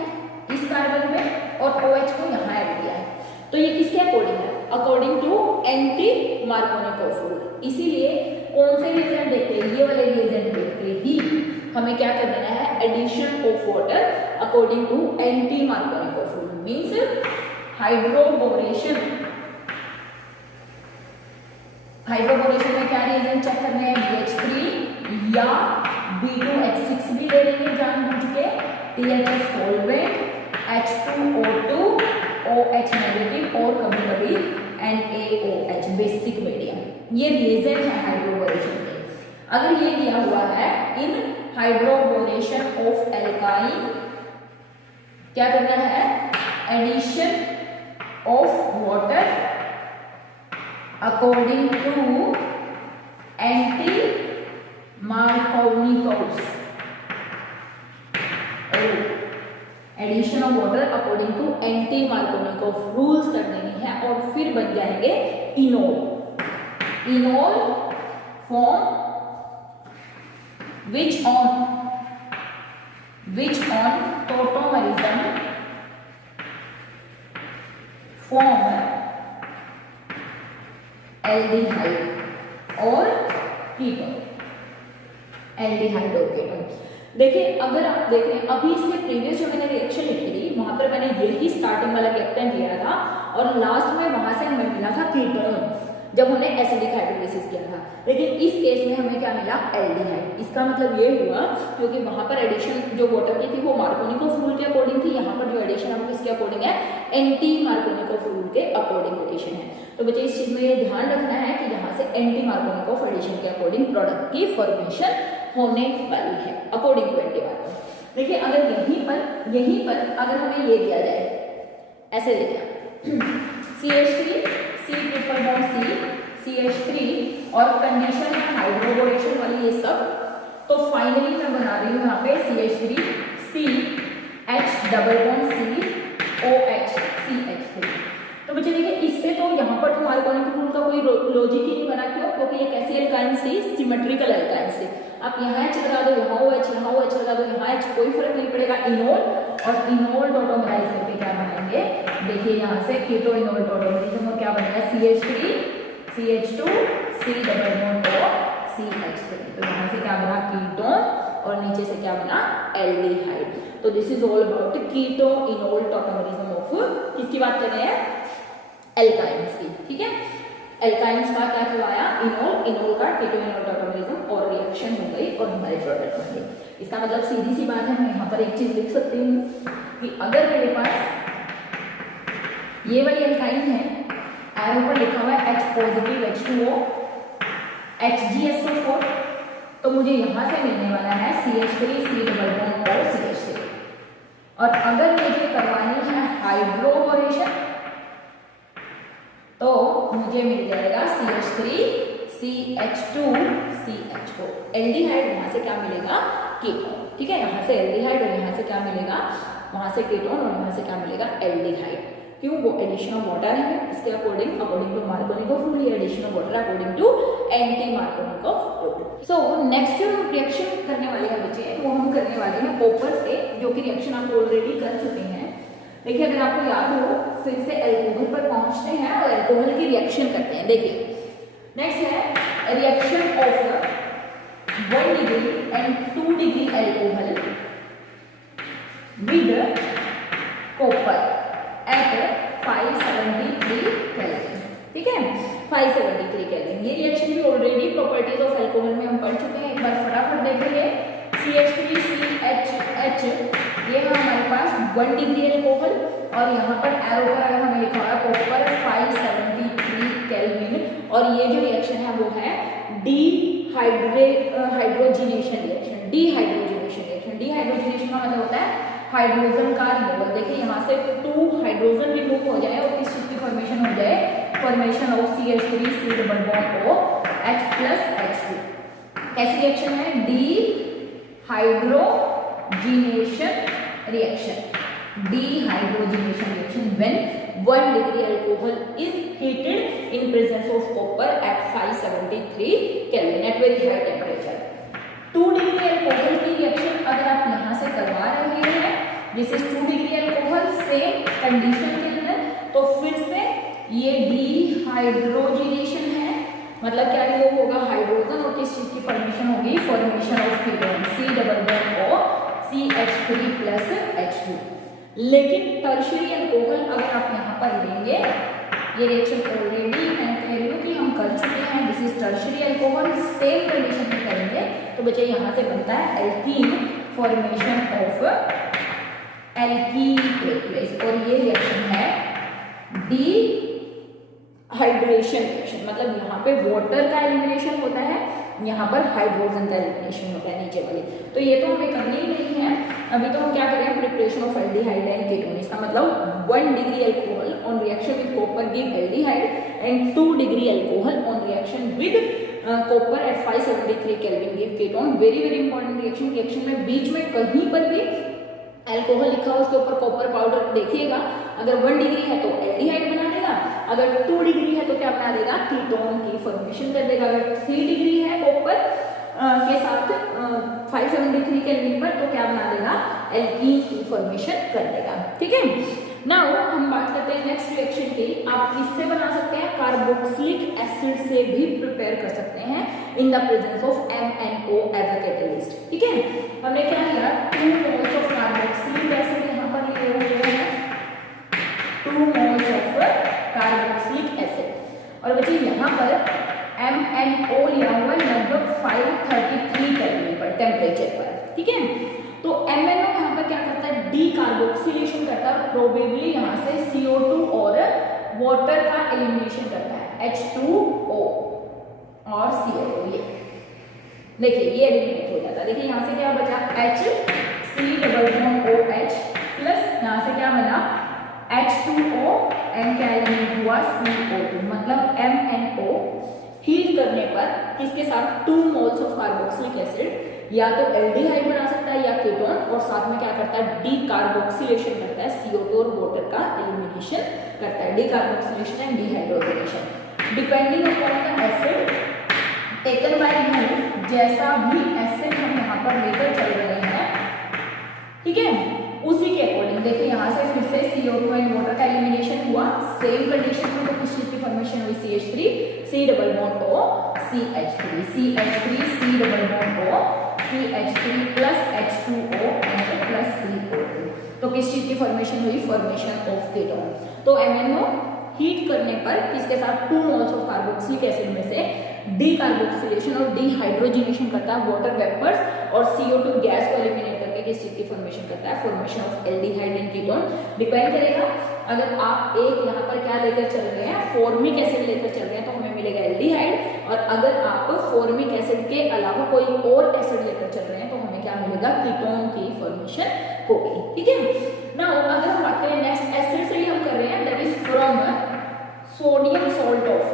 इस कार्बन में और OH को यहाँ ऐड किया है, तो ये किसके अकॉर्डिंग है? According to anti Markovnikov rule. इसीलिए कौन से रिएजेंट देखते हैं? ये वाले रिएजेंट देखते ही हमें क्या कर देना है? Addition of water according to anti Markovnikov rule means hydroboration. Hydroboration में क्या रिएजेंट चेक करने हैं? BH3 या B2H6 भी ले लेंगे जानबूझ के, THS solvent, H2O2, OH negative और कभी कभी NaOH बेसिक मीडियम। ये रिएजेंट है हाइड्रोबोरेशन के। अगर ये दिया हुआ है इन हाइड्रोबोरेशन ऑफ एल्काइन क्या करना है? Addition of water according to anti Markovnikov. Addition of water according to anti Markovnikov rules कर देनी है और फिर बन जाएंगे enol. Enol form which on tautomerism form aldehyde और कीटोन। एल्डिहाइड और कीटोन। देखिए अगर आप देख रहे हैं अभी इसके प्रीवियस जो मैंने रिएक्शन लिखी थी वहां पर मैंने यही स्टार्टिंग वाला रिएक्टेंट लिया था और लास्ट में वहां से हमें मिला था कीटोन जब हमने एसिडिक हाइड्रोलिसिस किया था, लेकिन इस केस में हमें क्या मिला? एल्डिहाइड। इसका मतलब ये हुआ क्योंकि वहां पर एडिशन जो वाटर की थी वो मार्कोनिकोव रूल के अकॉर्डिंग थी, यहाँ पर जो एडिशन है वो किसके अकॉर्डिंग है? एंटी मार्कोनिकोव रूल के अकॉर्डिंग एडिशन है। तो बच्चे इस चीज में ये ध्यान रखना है कि यहाँ से एंटी मार्कोनिकोव एडिशन के अकॉर्डिंग प्रोडक्ट की फॉर्मेशन होने वाली है अकॉर्डिंग टू एंटी मार्कोनिकोव। देखिए अगर यहीं पर अगर हमें ये दिया जाए, ऐसे दे दिया CH3 C triple bond C CH3 और कंडीशन है हाइड्रोबोरेशन वाली ये सब, तो फाइनली मैं बना रही हूँ यहाँ पे CH3 C H double bond C OH CH3। तो बच्चे देखिए इससे तो यहाँ पर तो मार्कोनिकोव रूल का कोई लॉजिक ही नहीं बना। क्यों? क्योंकि ये कैसी एल्काइन थी? सिमेट्रिकल एल्काइन थी। आप यहाँ H लगा दो, यहाँ OH लगा दो, यहाँ H, कोई फर्क नहीं पड़ेगा। इनोल और इनोल टॉटोमराइज करके क्या बनाएंगे? देखिए यहाँ से कीटो इनोल टॉटोमराइज और क्या बनेगा? CH3 CH2 C double bond O CH3। तो यहाँ से क्या बना? कीटोन और नीचे से क्या बना? एल्डिहाइड। तो this is all about keto enol tautomerism of किसकी बात कर रहे हैं? एल्काइंस की। ठीक है, एल्काइंस का क्या कहलाया? इनोल। इनोल का कीटो इनोल टॉटोमरिज्म और रिएक्शन हो गई और हमारे प्रोडक्ट बन गए। इसका मतलब सीधी सी बात है, मैं यहाँ पर एक चीज लिख सकती हूँ कि अगर मेरे पास ये वाली एल्काइन है, एरो पर लिखा हुआ है H पॉजिटिव H2O HgSO4, तो मुझे यहाँ से मिलने वाला है CH3 C double bond O CH3। और अगर मुझे करवानी है हाइड्रोबोरेशन तो मुझे मिल जाएगा CH3 CH2 CH4। एल्डिहाइड वहां से क्या मिलेगा? कीटोन। ठीक है, यहाँ से एल्डिहाइड और यहाँ से क्या मिलेगा? वहां से कीटोन और यहाँ से क्या मिलेगा? एल्डिहाइड। क्यों? वो एडिशन ऑफ वाटर है, इसके अकॉर्डिंग टू मार्कोनिकोव रूल, ये addition of water according to anti Markovnikov rule. So next जो हम रिएक्शन करने वाले हैं बच्चे, वो हम करने वाले हैं कॉपर से, जो कि रिएक्शन आप ऑलरेडी कर चुके हैं। देखिए अगर आपको याद हो फिर से एल्कोहल पर पहुंचते हैं और एल्कोहल की रिएक्शन करते हैं। देखिए नेक्स्ट है reaction of 1 degree and 2 degree alcohol with copper at 573 kelvin. ठीक है, 573 केल्विन। ये रिएक्शन भी ऑलरेडी प्रॉपर्टीज ऑफ अल्कोहल में हम पढ़ चुके हैं, एक बार फटाफट देखेंगे। CH3CHH ये है हमारे पास 1 डिग्री एल्कोहल और यहाँ पर एरो पर अगर हमें लिखा हुआ कॉपर 573 केल्विन। और ये जो रिएक्शन है वो है डिहाइड्रोजिनेशन रिएक्शन। डिहाइड्रोजिनेशन का मतलब होता है हाइड्रोजन का रिमूवल। देखिए यहाँ से 2 हाइड्रोजन रिमूव हो जाए और किस चीज की फॉर्मेशन हो जाए? Formation of CH3 C double bond O H plus H2। कैसी रिएक्शन है? Dehydrogenation reaction. Dehydrogenation reaction when 1 degree alcohol is heated in presence of copper at 573 kelvin at very high temperature. 2 degree alcohol की reaction अगर आप यहाँ से करवा रहे condition के अंदर, तो फिर से ये डिहाइड्रोजिनेशन है, मतलब क्या रिमूव होगा, हाइड्रोजन, और किस चीज की फॉर्मेशन होगी, formation of ketone, C double bond O CH3 plus H2। लेकिन टर्शियरी अल्कोहल अगर आप यहाँ पर लेंगे, ये रिएक्शन ऑलरेडी मैं कह रही हूँ कि हम कर चुके हैं, this is tertiary alcohol, same condition में करेंगे तो बच्चे यहाँ से बनता है alkene, formation of alkene take place, और ये रिएक्शन है डिहाइड्रेशन रिएक्शन, मतलब यहाँ पे वाटर का एलिमिनेशन होता है, यहाँ पर हाइड्रोजन का एलिमिनेशन होता है नीचे वाली। तो ये तो हमें करनी ही नहीं है, अभी तो हम क्या करें, preparation of aldehyde and ketone. इसका मतलब 1 degree alcohol on reaction with copper give aldehyde and 2 degree alcohol on reaction with copper at 573 kelvin give ketone. Very very important reaction में बीच में कहीं पर भी अल्कोहल लिखा हो उसके ऊपर कॉपर पाउडर देखिएगा, अगर 1 डिग्री है तो एल्डिहाइड बना देगा, अगर 2 डिग्री है तो क्या बना देगा, कीटोन की फॉर्मेशन कर देगा, अगर 3 डिग्री है कॉपर के साथ 573 केल्विन पर तो क्या बना देगा, एल्कीन की फॉर्मेशन कर देगा। ठीक है, नाउ हम बात करते हैं नेक्स्ट रिएक्शन की। आप किससे बना सकते हैं, कार्बोक्सिलिक एसिड से भी प्रिपेयर कर सकते हैं in the presence of MnO as a catalyst. ठीक है, हमने क्या लिया, 2 मोल्स ऑफ कार्बोक्सिलिक एसिड यहाँ पर लिए हुए हैं, 2 मोल्स ऑफ कार्बोक्सिलिक एसिड, और बच्चे यहाँ पर MnO लिया हुआ है लगभग 533 केल्विन पर टेम्परेचर पर। ठीक है, तो MnO यहाँ पर क्या करता है, डीकार्बोक्सिलेशन करता है, प्रोबेबली यहाँ से CO2 और वाटर का एलिमिनेशन करता है, H2O और CO2, ये देखिए ये एलिमिनेट हो जाता है। देखिए यहाँ से क्या बचा, HC double bond OH plus यहाँ से क्या बना, H2O एंड क्या एलिमिनेट हुआ, CO2, मतलब MnO हीट करने पर किसके साथ, 2 मोल्स ऑफ कार्बोक्सिलिक एसिड या तो एल्डिहाइड बना सकता है या कीटोन, और साथ में क्या करता है, डीकार्बोक्सिलेशन करता है, CO2 और वाटर का एलिमिनेशन करता है, decarboxylation and dehydrogenation depending upon the acid taken by you, जैसा भी एसिड हम यहाँ पर लेकर चल रहे हैं, ठीक है, उसी के अकॉर्डिंग। देखिए यहाँ से फिर से CO2 एंड वाटर का एलिमिनेशन हुआ, सेम कंडीशन में तो किस चीज की फॉर्मेशन हुई, CH3 C double bond O CH3 CH3 C double bond O CH3 plus H2O and plus CO2, तो किस चीज की फॉर्मेशन हुई, फॉर्मेशन ऑफ कीटोन। तो MnO हीट करने पर किसके साथ, 2 मोल्स ऑफ कार्बोक्सिलिक एसिड में से डीकार्बोक्सिलेशन और डिहाइड्रोजिनेशन करता है वाटर वेपर्स, और CO2 गैस को एलिमिनेट करके किस चीज की फॉर्मेशन करता है, formation of aldehyde and ketone. Depend करेगा, अगर आप एक यहाँ पर क्या लेकर चल रहे हैं, फॉर्मिक एसिड लेकर चल रहे हैं तो हमें मिलेगा एल्डिहाइड, और अगर आप फॉर्मिक एसिड के अलावा कोई और एसिड लेकर चल रहे हैं तो हमें क्या मिलेगा, कीटोन की फॉर्मेशन होगी। ठीक है, नाउ अगर हम बात करें नेक्स्ट एसिड से ही हम कर रहे हैं, that is from sodium salt of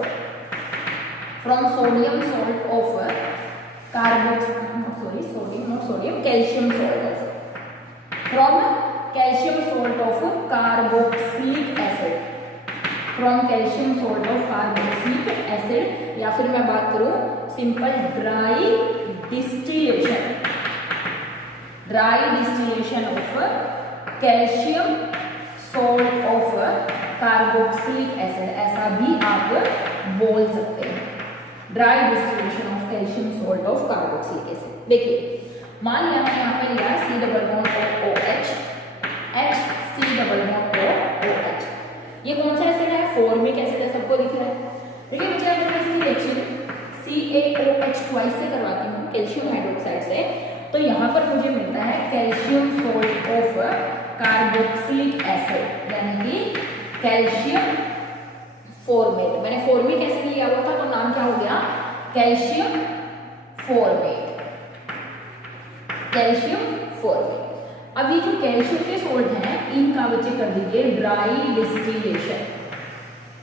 calcium salt of, from calcium salt of carboxylic acid, from calcium salt of carboxylic acid, या फिर मैं बात करूं simple dry distillation of calcium salt of carboxylic acid, ऐसा भी आप बोल सकते हैं, dry distillation of calcium salt of carboxylic acid. देखिए मान लिया मैंने यहाँ पे लिया C double bond OH H C double bond OH, ये कौन सा एसिड है, फॉर्मिक एसिड है, सबको दिख रहा है। देखिए बच्चा अगर मैं इसकी रिएक्शन CaOH ट्वाइस से करवाती हूँ कैल्शियम हाइड्रोक्साइड से, तो यहाँ पर मुझे मिलता है calcium salt of carboxylic acid, यानी कि कैल्शियम फॉर्मेट। मैंने फॉर्मिक एसिड लिया हुआ था तो नाम क्या हो गया, कैल्शियम फॉर्मेट, कैल्शियम फॉर्मेट। अब ये जो कैल्शियम के सोल्ट हैं इनका बच्चे कर दीजिए ड्राई डिस्टिलेशन,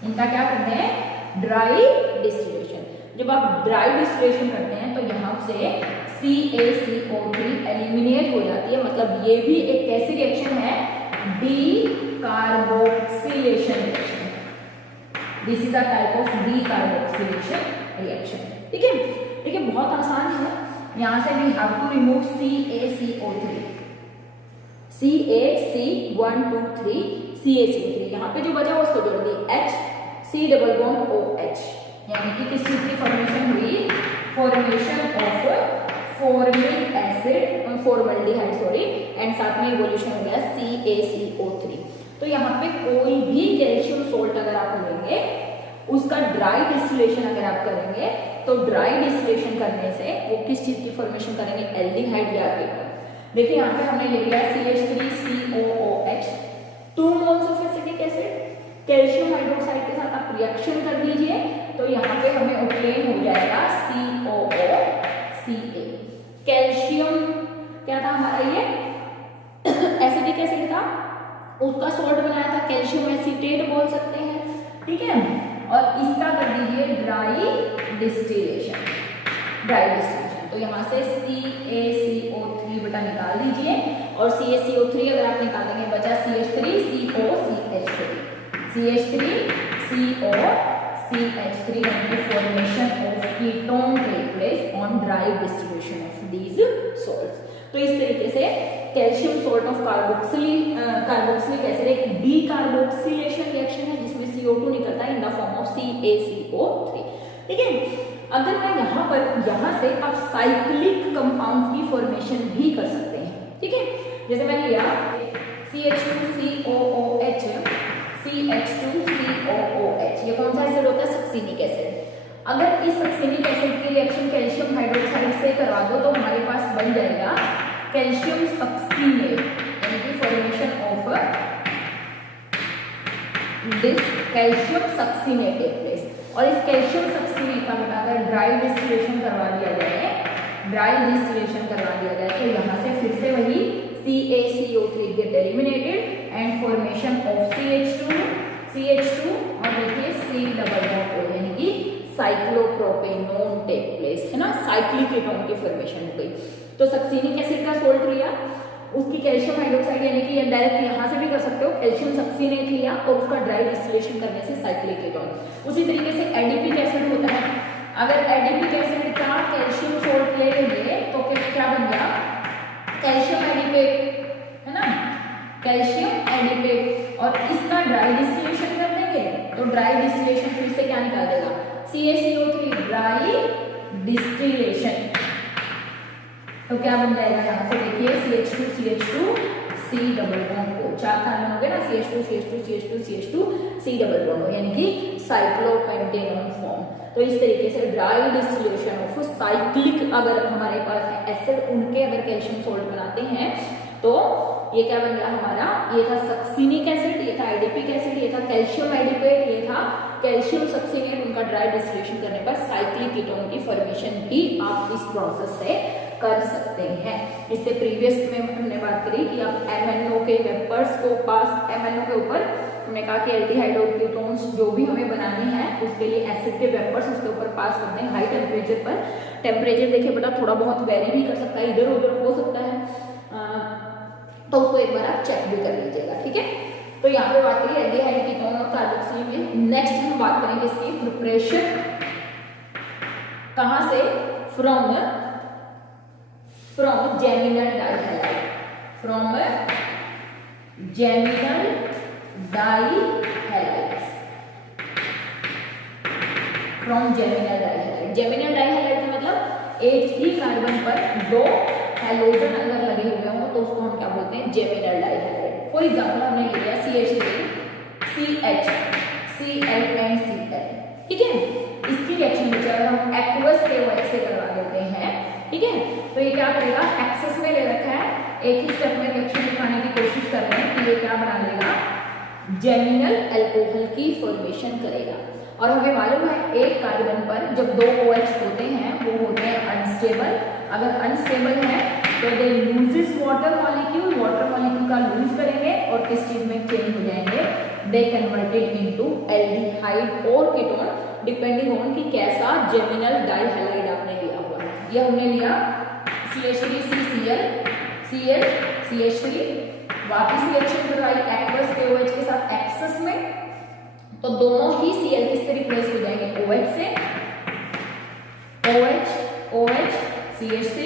इनका क्या करते हैं, ड्राई डिस्टिलेशन। जब आप ड्राई डिस्टिलेशन करते हैं तो यहाँ से CaCO3 एलिमिनेट हो जाती है, मतलब ये भी एक कैसी रिएक्शन है, decarboxylation reaction, this is a type of decarboxylation reaction. ठीक है, देखिए बहुत आसान है, यहाँ से we have to remove CaCO3, CaC1 2 3 CaCO3, यहाँ पे जो बचा उसको जोड़ दी H C double bond OH, यानी कि किस चीज की फॉर्मेशन हुई, formation of formic acid formaldehyde sorry, and साथ में इवोल्यूशन हो गया CaCO3। तो यहाँ पे कोई भी कैल्शियम सोल्ट अगर आप लेंगे उसका ड्राई डिस्टिलेशन अगर आप करेंगे तो ड्राई डिस्टिलेशन करने से वो किस चीज की फॉर्मेशन करेंगे, एल्डिहाइड या कीटोन। देखिए यहाँ पे हमने ले लिया CH3COOH, 2 moles of acetic acid, calcium hydroxide के साथ आप रिएक्शन कर दीजिए तो यहाँ पे हमें ऑब्टेन हो जाएगा COOCA। कैल्शियम क्या था हमारा, ये एसिटिक एसिड था, उसका सॉल्ट बनाया था, कैल्शियम एसीटेट बोल सकते हैं, ठीक है। और इसका कर दीजिए ड्राई डिस्टिलेशन, तो यहाँ से CaCO3 बटा निकाल दीजिए और CaCO3 अगर आप निकालेंगे बचा CH3COCH3 यानी formation of ketone take place on dry distribution of these salts. तो इस तरीके से calcium salt of carboxylic acid एक डीकार्बोक्सिलेशन रिएक्शन है जिसमें CO2 निकलता है in the form of CaCO3, ठीक है। अगर मैं यहाँ से आप साइक्लिक कंपाउंड की फॉर्मेशन भी कर सकते हैं, ठीक है। जैसे मैंने लिया CH2COOH, CH2COOH, ये कौन सा एसिड होता है, सक्सिनिक एसिड। अगर इस सक्सिनिक एसिड की रिएक्शन कैल्शियम हाइड्रोक्साइड से करवा दो तो हमारे पास बन जाएगा कैल्शियम सक्सिनेट, यानी कि formation of this calcium succinate take place. और इस कैल्शियम सक्सिनेट का अगर ड्राई डिस्टिलेशन करवा दिया जाए तो यहाँ से फिर से वही CaCO3 get eliminated and formation of CH2 और देखिए C डबल बॉन्ड यानी कि साइक्लोप्रोपेनोन टेक प्लेस, है ना, साइक्लिक कीटोन की फॉर्मेशन हो गई। तो सक्सिनिक एसिड का सोल्ट लिया, उसकी कैल्शियम हाइड्रोक्साइड यानी कि डायरेक्ट यहाँ से भी कर सकते हो, कैल्शियम सक्सिनेट लिया और उसका ड्राई डिस्टिलेशन करने से साइक्लिक कीटोन। उसी तरीके से एडिपिक एसिड होता है, अगर एडिपिक एसिड का कैल्शियम सोल्ट ले लेंगे तो क्या बन गया, कैल्शियम एडिपेट, है ना, कैल्शियम एडिपेट, और इसका ड्राई डिस्टिलेशन कर देंगे तो ड्राई डिस्टिलेशन फिर से क्या निकाल देगा, CaCO3 ड्राई डिस्टिलेशन। तो क्या बन जाएगा, यहाँ से देखिए CH2 C डबल बॉन्ड को 4 कार्बन हो गए ना, CH2 C डबल बॉन्ड, यानी कि साइक्लोपेंटेनोन फॉर्म। तो इस तरीके से ड्राई डिस्टिलेशन ऑफ साइक्लिक अगर हमारे पास है एसिड, उनके अगर कैल्शियम सोल्ट बनाते हैं तो ये क्या बन गया हमारा, ये था सक्सिनिक एसिड, ये था एडिपिक एसिड, ये था कैल्शियम एडिपेट, ये था कैल्शियम सक्सिनेट। उनका ड्राई डिस्टिलेशन करने पर साइक्लिक कीटोन की फॉर्मेशन भी आप इस प्रोसेस से कर सकते हैं। इससे प्रीवियस में हमने बात करी कि आप MnO के वेपर्स को पास, MnO के ऊपर हमने कहा कि एल्डिहाइड और कीटोन्स जो भी हमें बनाने हैं उसके लिए एसिड के वेपर्स उसके ऊपर पास करते हैं हाई टेम्परेचर पर। टेम्परेचर देखिए बेटा थोड़ा बहुत वेरी भी कर सकता है, इधर उधर हो सकता है, तो उसको एक बार आप चेक भी कर लीजिएगा, ठीक है। तो यहाँ पे बात करिए एल्डिहाइड कीटोन और कार्बोक्सिलिक में। नेक्स्ट हम बात करेंगे इसकी प्रिपरेशन, कहाँ से, from geminal dihalide, from geminal dihalides, from geminal dihalide. Geminal dihalide का मतलब एक ही कार्बन पर 2 हैलोजन अगर लगे हुए हों तो उसको हम क्या बोलते हैं, जेमिनल डाइहैलाइड। फॉर एग्जाम्पल हमने ले लिया CH3 CH Cl and Cl, ठीक है। इसकी रिएक्शन बच्चे अगर हम एक्वस KOH से करवा देते हैं, ठीक है, तो ये क्या करेगा, एक्सेस में ले रखा है, एक ही स्टेप में रिएक्शन दिखाने की कोशिश कर रहे हैं कि ये क्या बना लेगा, जेमिनल अल्कोहल की फॉर्मेशन करेगा। और हमें मालूम है एक कार्बन पर जब 2 OH होते हैं वो होते हैं अनस्टेबल। अगर अनस्टेबल है तो दे लूजेस वाटर मॉलिक्यूल का लूज करेंगे और किस चीज में चेंज हो जाएंगे, दे कन्वर्टेड इनटू एल्डिहाइड और कीटोन, डिपेंडिंग ऑन कि कैसा जेमिनल डाइहैलाइड आपने लिया हुआ है। ये हमने लिया CH3CCl CH3, वापस रिएक्शन करवाई एक्वस KOH के साथ एक्सेस में, तो दोनों ही Cl किससे रिप्लेस हो जाएंगे, OH से, OH CH3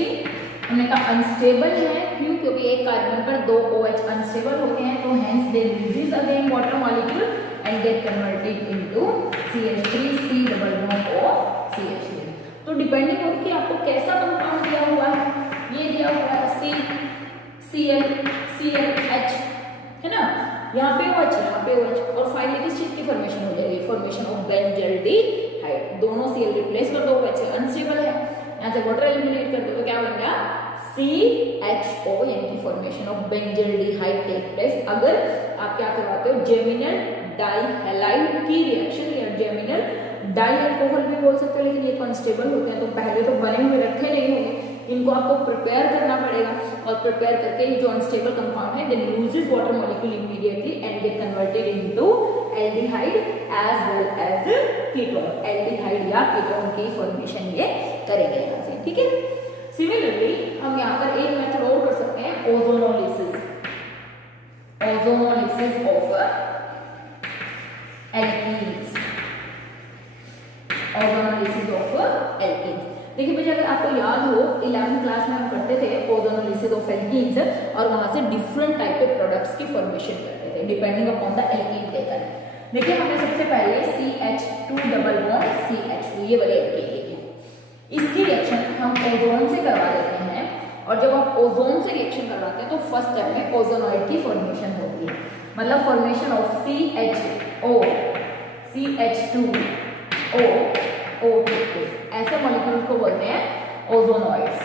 हमने कहा अनस्टेबल है, क्यों? क्योंकि एक कार्बन पर 2 OH अनस्टेबल होते हैं, तो hence they loses again water molecule and get converted into CH3 C double bond O CH3। तो डिपेंडिंग ऑन कि आपको कैसा कंपाउंड दिया हुआ है, ये दिया हुआ है ClClH, है ना, यहाँ पे OH, यहाँ पे OH, और फाइनली किस चीज की फॉर्मेशन हो जाएगी? Formation of benzaldehyde. दोनों Cl रिप्लेस कर दो, OH से अनस्टेबल है, यहाँ से वाटर एलिमिनेट कर दो तो क्या बन गया? CHO, यानी कि formation of benzaldehyde take place अगर आप क्या करवाते हो? जेमिनल डाइहैलाइड की रिएक्शन, या जेमिनल डाई अल्कोहल भी बोल सकते हो, लेकिन ये तो अनस्टेबल होते हैं तो पहले तो बने हुए रखे नहीं होंगे, इनको आपको प्रिपेयर करना पड़ेगा, और प्रिपेयर करके ये जो अनस्टेबल कंपाउंड है they loses water molecule immediately and get converted into aldehyde as well as ketone. Aldehyde या कीटोन की फॉर्मेशन ये करेंगे यहाँ से, ठीक है। सिमिलरली हम यहाँ पर एक मेथड और कर सकते हैं, ozonolysis. Ozonolysis of alkenes. Ozonolysis of alkenes. देखिए भैया, अगर आपको याद हो 11th क्लास में हम करते थे ओजोनोलिसिस ऑफ एल्कीन्स, और वहां से डिफरेंट टाइप के प्रोडक्ट्स की फॉर्मेशन करते थे depending upon the alkene taken. देखिए हमने सबसे पहले CH2 डबल बॉन्ड CH2 ये वाले एल्कीन लिखे, इसकी रिएक्शन हम ओजोन से करवा देते हैं, और जब आप ओजोन से रिएक्शन करवाते हैं तो फर्स्ट स्टेप में ओजोनॉइड की फॉर्मेशन होती है, मतलब फॉर्मेशन ऑफ CHO CH2O ऐसे मॉलिक्यूल को बोलते हैं ओजोनॉइड्स।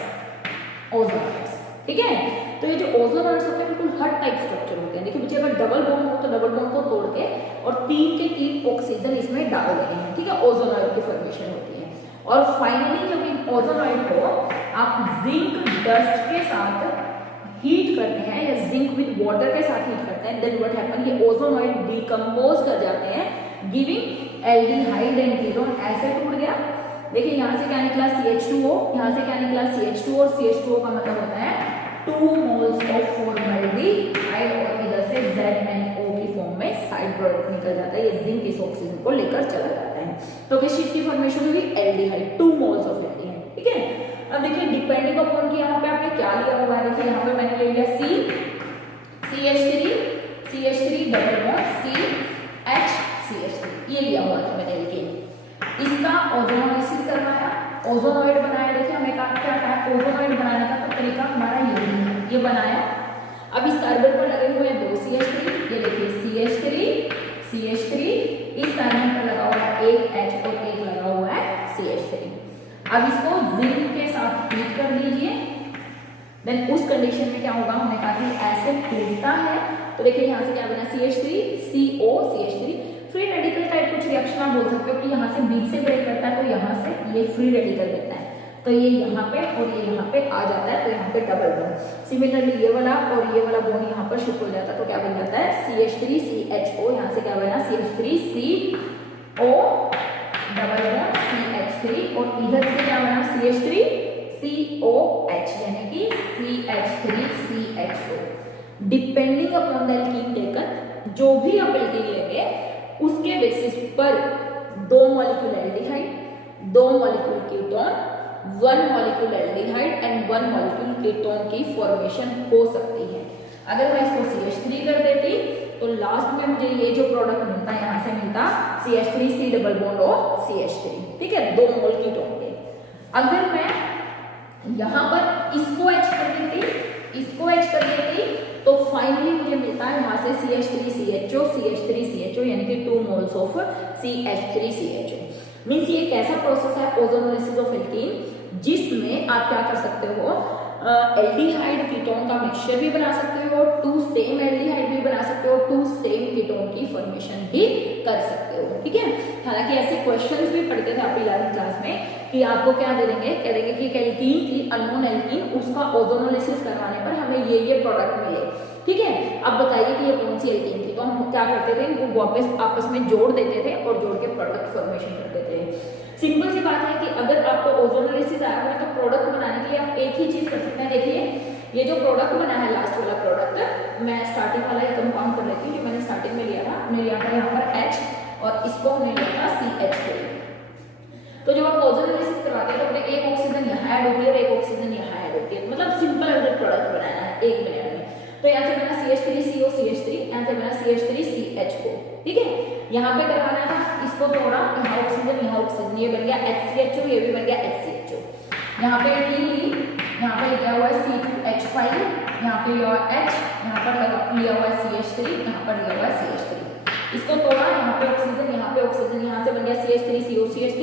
ओजोनॉइड्स, ठीक है। तो ये जो ओजोनॉइड्स होते हैं बिल्कुल हर टाइप स्ट्रक्चर होते हैं। देखिए बच्चे, अगर डबल बॉन्ड हो तो डबल बॉन्ड को तोड़ के और 3 के 3 ऑक्सीजन इसमें डाल देते हैं, ठीक है, ओजोनॉइड की फॉर्मेशन होती है। और फाइनली जब इन ओजोनॉइड को आप जिंक डस्ट के साथ हीट करते हैं, या जिंक विद वाटर के साथ हीट करते हैं, देन व्हाट हैपन, ये ओजोनॉइड डिकम्पोज कर जाते हैं, गिविंग एल्डिहाइड एंड कीटोन। ऐसे टूट गया, देखिए यहाँ से क्या निकला CH2O, यहाँ से क्या निकला CH2O, और CH2O का मतलब होता है 2 मोल्स ऑफ फॉर्मल्डिहाइड, और इधर से ZnO की फॉर्म में साइड प्रोडक्ट निकल जाता है, ये जिंक इस ऑक्सीजन को लेकर चला जाता है। तो किस चीज की फॉर्मेशन हुई? एल्डिहाइड, 2 मोल्स ऑफ एल्डिहाइड, ठीक है। अब देखिए डिपेंडिंग अपॉन कि यहाँ पे आपने क्या लिया हुआ है, देखिए यहाँ पे मैंने ले लिया CH3 डबल बॉन्ड CH3 ये लिया हुआ था मैंने एल्कीन, इसका ओजोनोलिसिस करवाया, ओजोनॉइड बनाया। देखिए हमें क्या था, ओजोनॉइड बनाने का तो तरीका हमारा यही है, ये बनाया। अब इस कार्बन पर लगे हुए हैं 2 CH3, ये देखिए CH3, इस कार्बन पर लगा हुआ है एक H और एक लगा हुआ है CH3। अब इसको जिंक के साथ हीट कर लीजिए, देन उस कंडीशन में क्या होगा, हमने कहा कि एसिड टूटता है, तो देखिए यहाँ से क्या बना CH3CO CH3। Free radical type कुछ रिएक्शन आप बोल सकते हो कि यहाँ से बीच से ब्रेक करता है, तो यहाँ से ये फ्री रेडिकल देता है, तो ये यहाँ पे और ये यहाँ पे आ जाता है, तो यहाँ पे डबल बॉन्ड। सिमिलरली ये वाला और ये वाला बॉन्ड यहाँ पर शिफ्ट हो जाता है, तो क्या बन जाता है CH3CHO, यहाँ से क्या बना CH3CO डबल बॉन्ड CH3, और इधर से क्या बना CH3COH, यानी कि CH3CHO। Depending upon the alkene taken, जो भी आप एल्कीन लेंगे उसके बेसिस पर 2 molecule aldehyde, 2 molecule ketone, 1 molecule aldehyde and 1 molecule ketone की फॉर्मेशन हो सकती है। अगर मैं इसको CH3 कर देती तो लास्ट में मुझे ये जो प्रोडक्ट मिलता है, यहाँ से मिलता CH3C डबल बॉन्ड और CH3, ठीक है, 2 मोल कीटोन के। अगर मैं यहाँ पर इसको H कर देती तो फाइनली मुझे मिलता है यहाँ से CH3CHO यानी कि 2 मोल्स ऑफ CH3CHO। मीन्स ये एक ऐसा प्रोसेस है ओजोनोलिसिस ऑफ एल्कीन, जिसमें आप क्या कर सकते हो, एल्डिहाइड कीटोन का मिक्सचर भी बना सकते हो, 2 सेम एल्डिहाइड भी बना सकते हो, 2 सेम कीटोन की फॉर्मेशन भी कर सकते हो, ठीक है। हालांकि ऐसे क्वेश्चंस भी पढ़ते थे आप 11th क्लास में कि आपको क्या दे देंगे, कह देंगे कि एक एल्कीन थी, अननोन एल्कीन, उसका ओजोनोलिसिस करवाने पर हमें ये प्रोडक्ट मिले, ठीक है। अब बताइए कि ये कौन सी एल्कीन थी, तो हम क्या करते थे, इनको वापस आपस में जोड़ देते थे और जोड़ के प्रोडक्ट फॉर्मेशन करते थे। सिंपल सी बात है कि अगर आपको ओजोनोलिसिस आया है तो प्रोडक्ट बनाने के लिए आप एक ही चीज कर सकते हैं। देखिए ये जो प्रोडक्ट बना है, लास्ट वाला प्रोडक्ट, मैं स्टार्टिंग वाला ही कंपाउंड कर लेती हूँ जो मैंने स्टार्टिंग में लिया था। हमने लिया था यहाँ पर H और इसको हमने लिया था CH4। तो जब आप ओजोनोलिसिस करवाते हैं तो अपने एक ऑक्सीजन यहाँ ऐड होती है और एक ऑक्सीजन यहाँ ऐड होती है, मतलब सिंपल अगर प्रोडक्ट बनाना है 1 मिनट में। तो यहाँ से बना CH3CO CH3, यहाँ से बना CH3CH4, ठीक है। यहाँ पे करवाना था, इसको तोड़ा, यहाँ ऑक्सीजन, ये बन गया HCHO, ये भी बन गया HCHO। यहाँ पे यहाँ पे लिखा हुआ है C2H5, यहाँ पे लिखा हुआ H, यहाँ पर लिखा हुआ है CH3, यहाँ पर लिखा हुआ है CH3। इसको तोड़ा, यहाँ पे ऑक्सीजन, यहाँ से बन गया CH3CO CH3,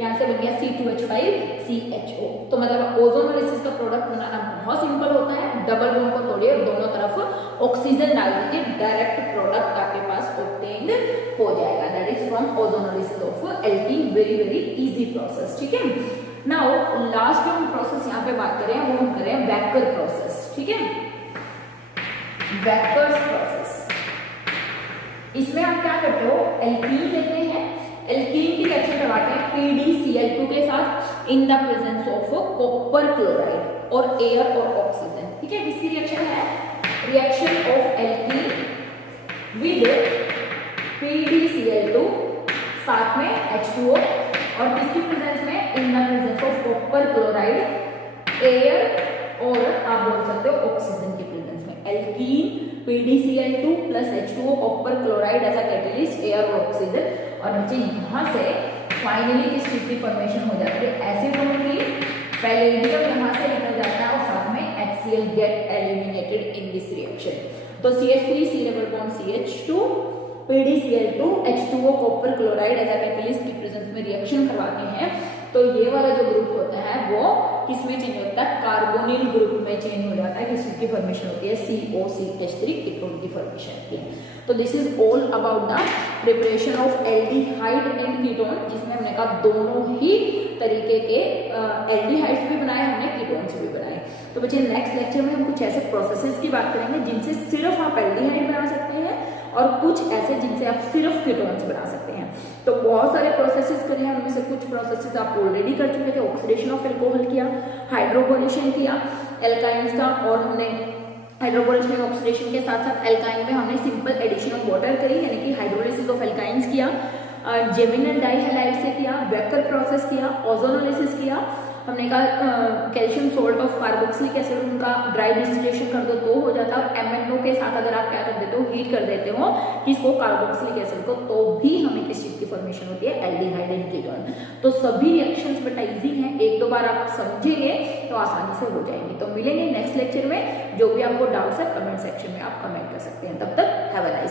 यहाँ से बन गया C2H5 CHO। तो मतलब ओजोनोलिसिस का प्रोडक्ट बनाना बहुत सिंपल होता है। डबल बॉन्ड को तोड़िए और दोनों तरफ ऑक्सीजन डाल दीजिए, डायरेक्ट प्रोडक्ट आपके पास ऑब्टेन्ड हो जाएगा। That is from ozonolysis of alkene, very very easy process, ठीक है। नाउ लास्ट जो हम प्रोसेस यहाँ पे बात करें वो हम करें वैकर प्रोसेस, ठीक है। वैकर्स प्रोसेस, इसमें आप क्या करते हो, एल्कीन लेते हैं, एल्कीन की रिएक्शन करवाते हैं PdCl2 के साथ इन the presence of copper chloride और एयर और ऑक्सीजन, ठीक है। किसकी रिएक्शन है, reaction of alkene with PdCl2 साथ में H2O और किसकी प्रेजेंस में, in the presence of copper chloride, air और आप बोल सकते हो ऑक्सीजन की प्रेजेंस में। Alkene PdCl2 plus H2O, copper chloride as a catalyst, air और ऑक्सीजन, और नीचे यहाँ से फाइनली किस चीज की फॉर्मेशन हो जाती है, एसीटोन की। पैलेडियम यहाँ से निकल जाता है और साथ में HCl get eliminated in this reaction. तो CH3 C double bond CH2 PdCl2 H2O copper chloride as a catalyst की प्रेजेंस में रिएक्शन करवाते हैं। तो ये वाला जो ग्रुप होता है वो किसमें चेंज होता है, कार्बोनिल ग्रुप में चेंज हो जाता है। किस चीज की फॉर्मेशन होती है, COCH3 कीटोन की फॉर्मेशन होती है। तो this is all about the preparation of aldehyde and ketone, जिसमें हमने कहा दोनों ही तरीके के एल्डिहाइड्स भी बनाए हमने, कीटोन्स भी बनाए। तो बच्चे नेक्स्ट लेक्चर में हम कुछ ऐसे प्रोसेसेस की बात करेंगे जिनसे सिर्फ आप एल्डिहाइड बना सकते हैं और कुछ ऐसे जिनसे आप सिर्फ कीटोन्स बना सकते हैं। तो बहुत सारे प्रोसेसेस करे हैं, उनमें से कुछ प्रोसेसेस आप ऑलरेडी कर चुके थे। ऑक्सीडेशन ऑफ एल्कोहल किया, हाइड्रोकोलेशन किया एल्काइंस का, और हमने हाइड्रोकोलेशन ऑक्सीडेशन के साथ साथ एल्काइन में हमने सिंपल एडिशन ऑफ वाटर करी, यानी कि हाइड्रोलिसिस ऑफ एल्काइंस किया, जेमिनल डाइहैलाइड से किया, वेकर प्रोसेस किया, ओजोनोलिसिस किया। हमने कहा calcium salt of carboxylic acid उनका ड्राई डिस्टिलेशन कर दो तो हो जाता है। MnO के साथ अगर आप क्या कर देते हो, हीट कर देते हो किसको, कार्बोक्सिलिक एसिड को, तो भी हमें किस चीज की फॉर्मेशन होती है, एल्डिहाइड एंड कीटोन। तो सभी रिएक्शंस बेटा इजी हैं, एक दो बार आप समझेंगे तो आसानी से हो जाएंगे। तो मिलेंगे नेक्स्ट लेक्चर में, जो भी आपको डाउट्स है कमेंट सेक्शन में आप कमेंट कर सकते हैं। तब तक हैव अ नाइस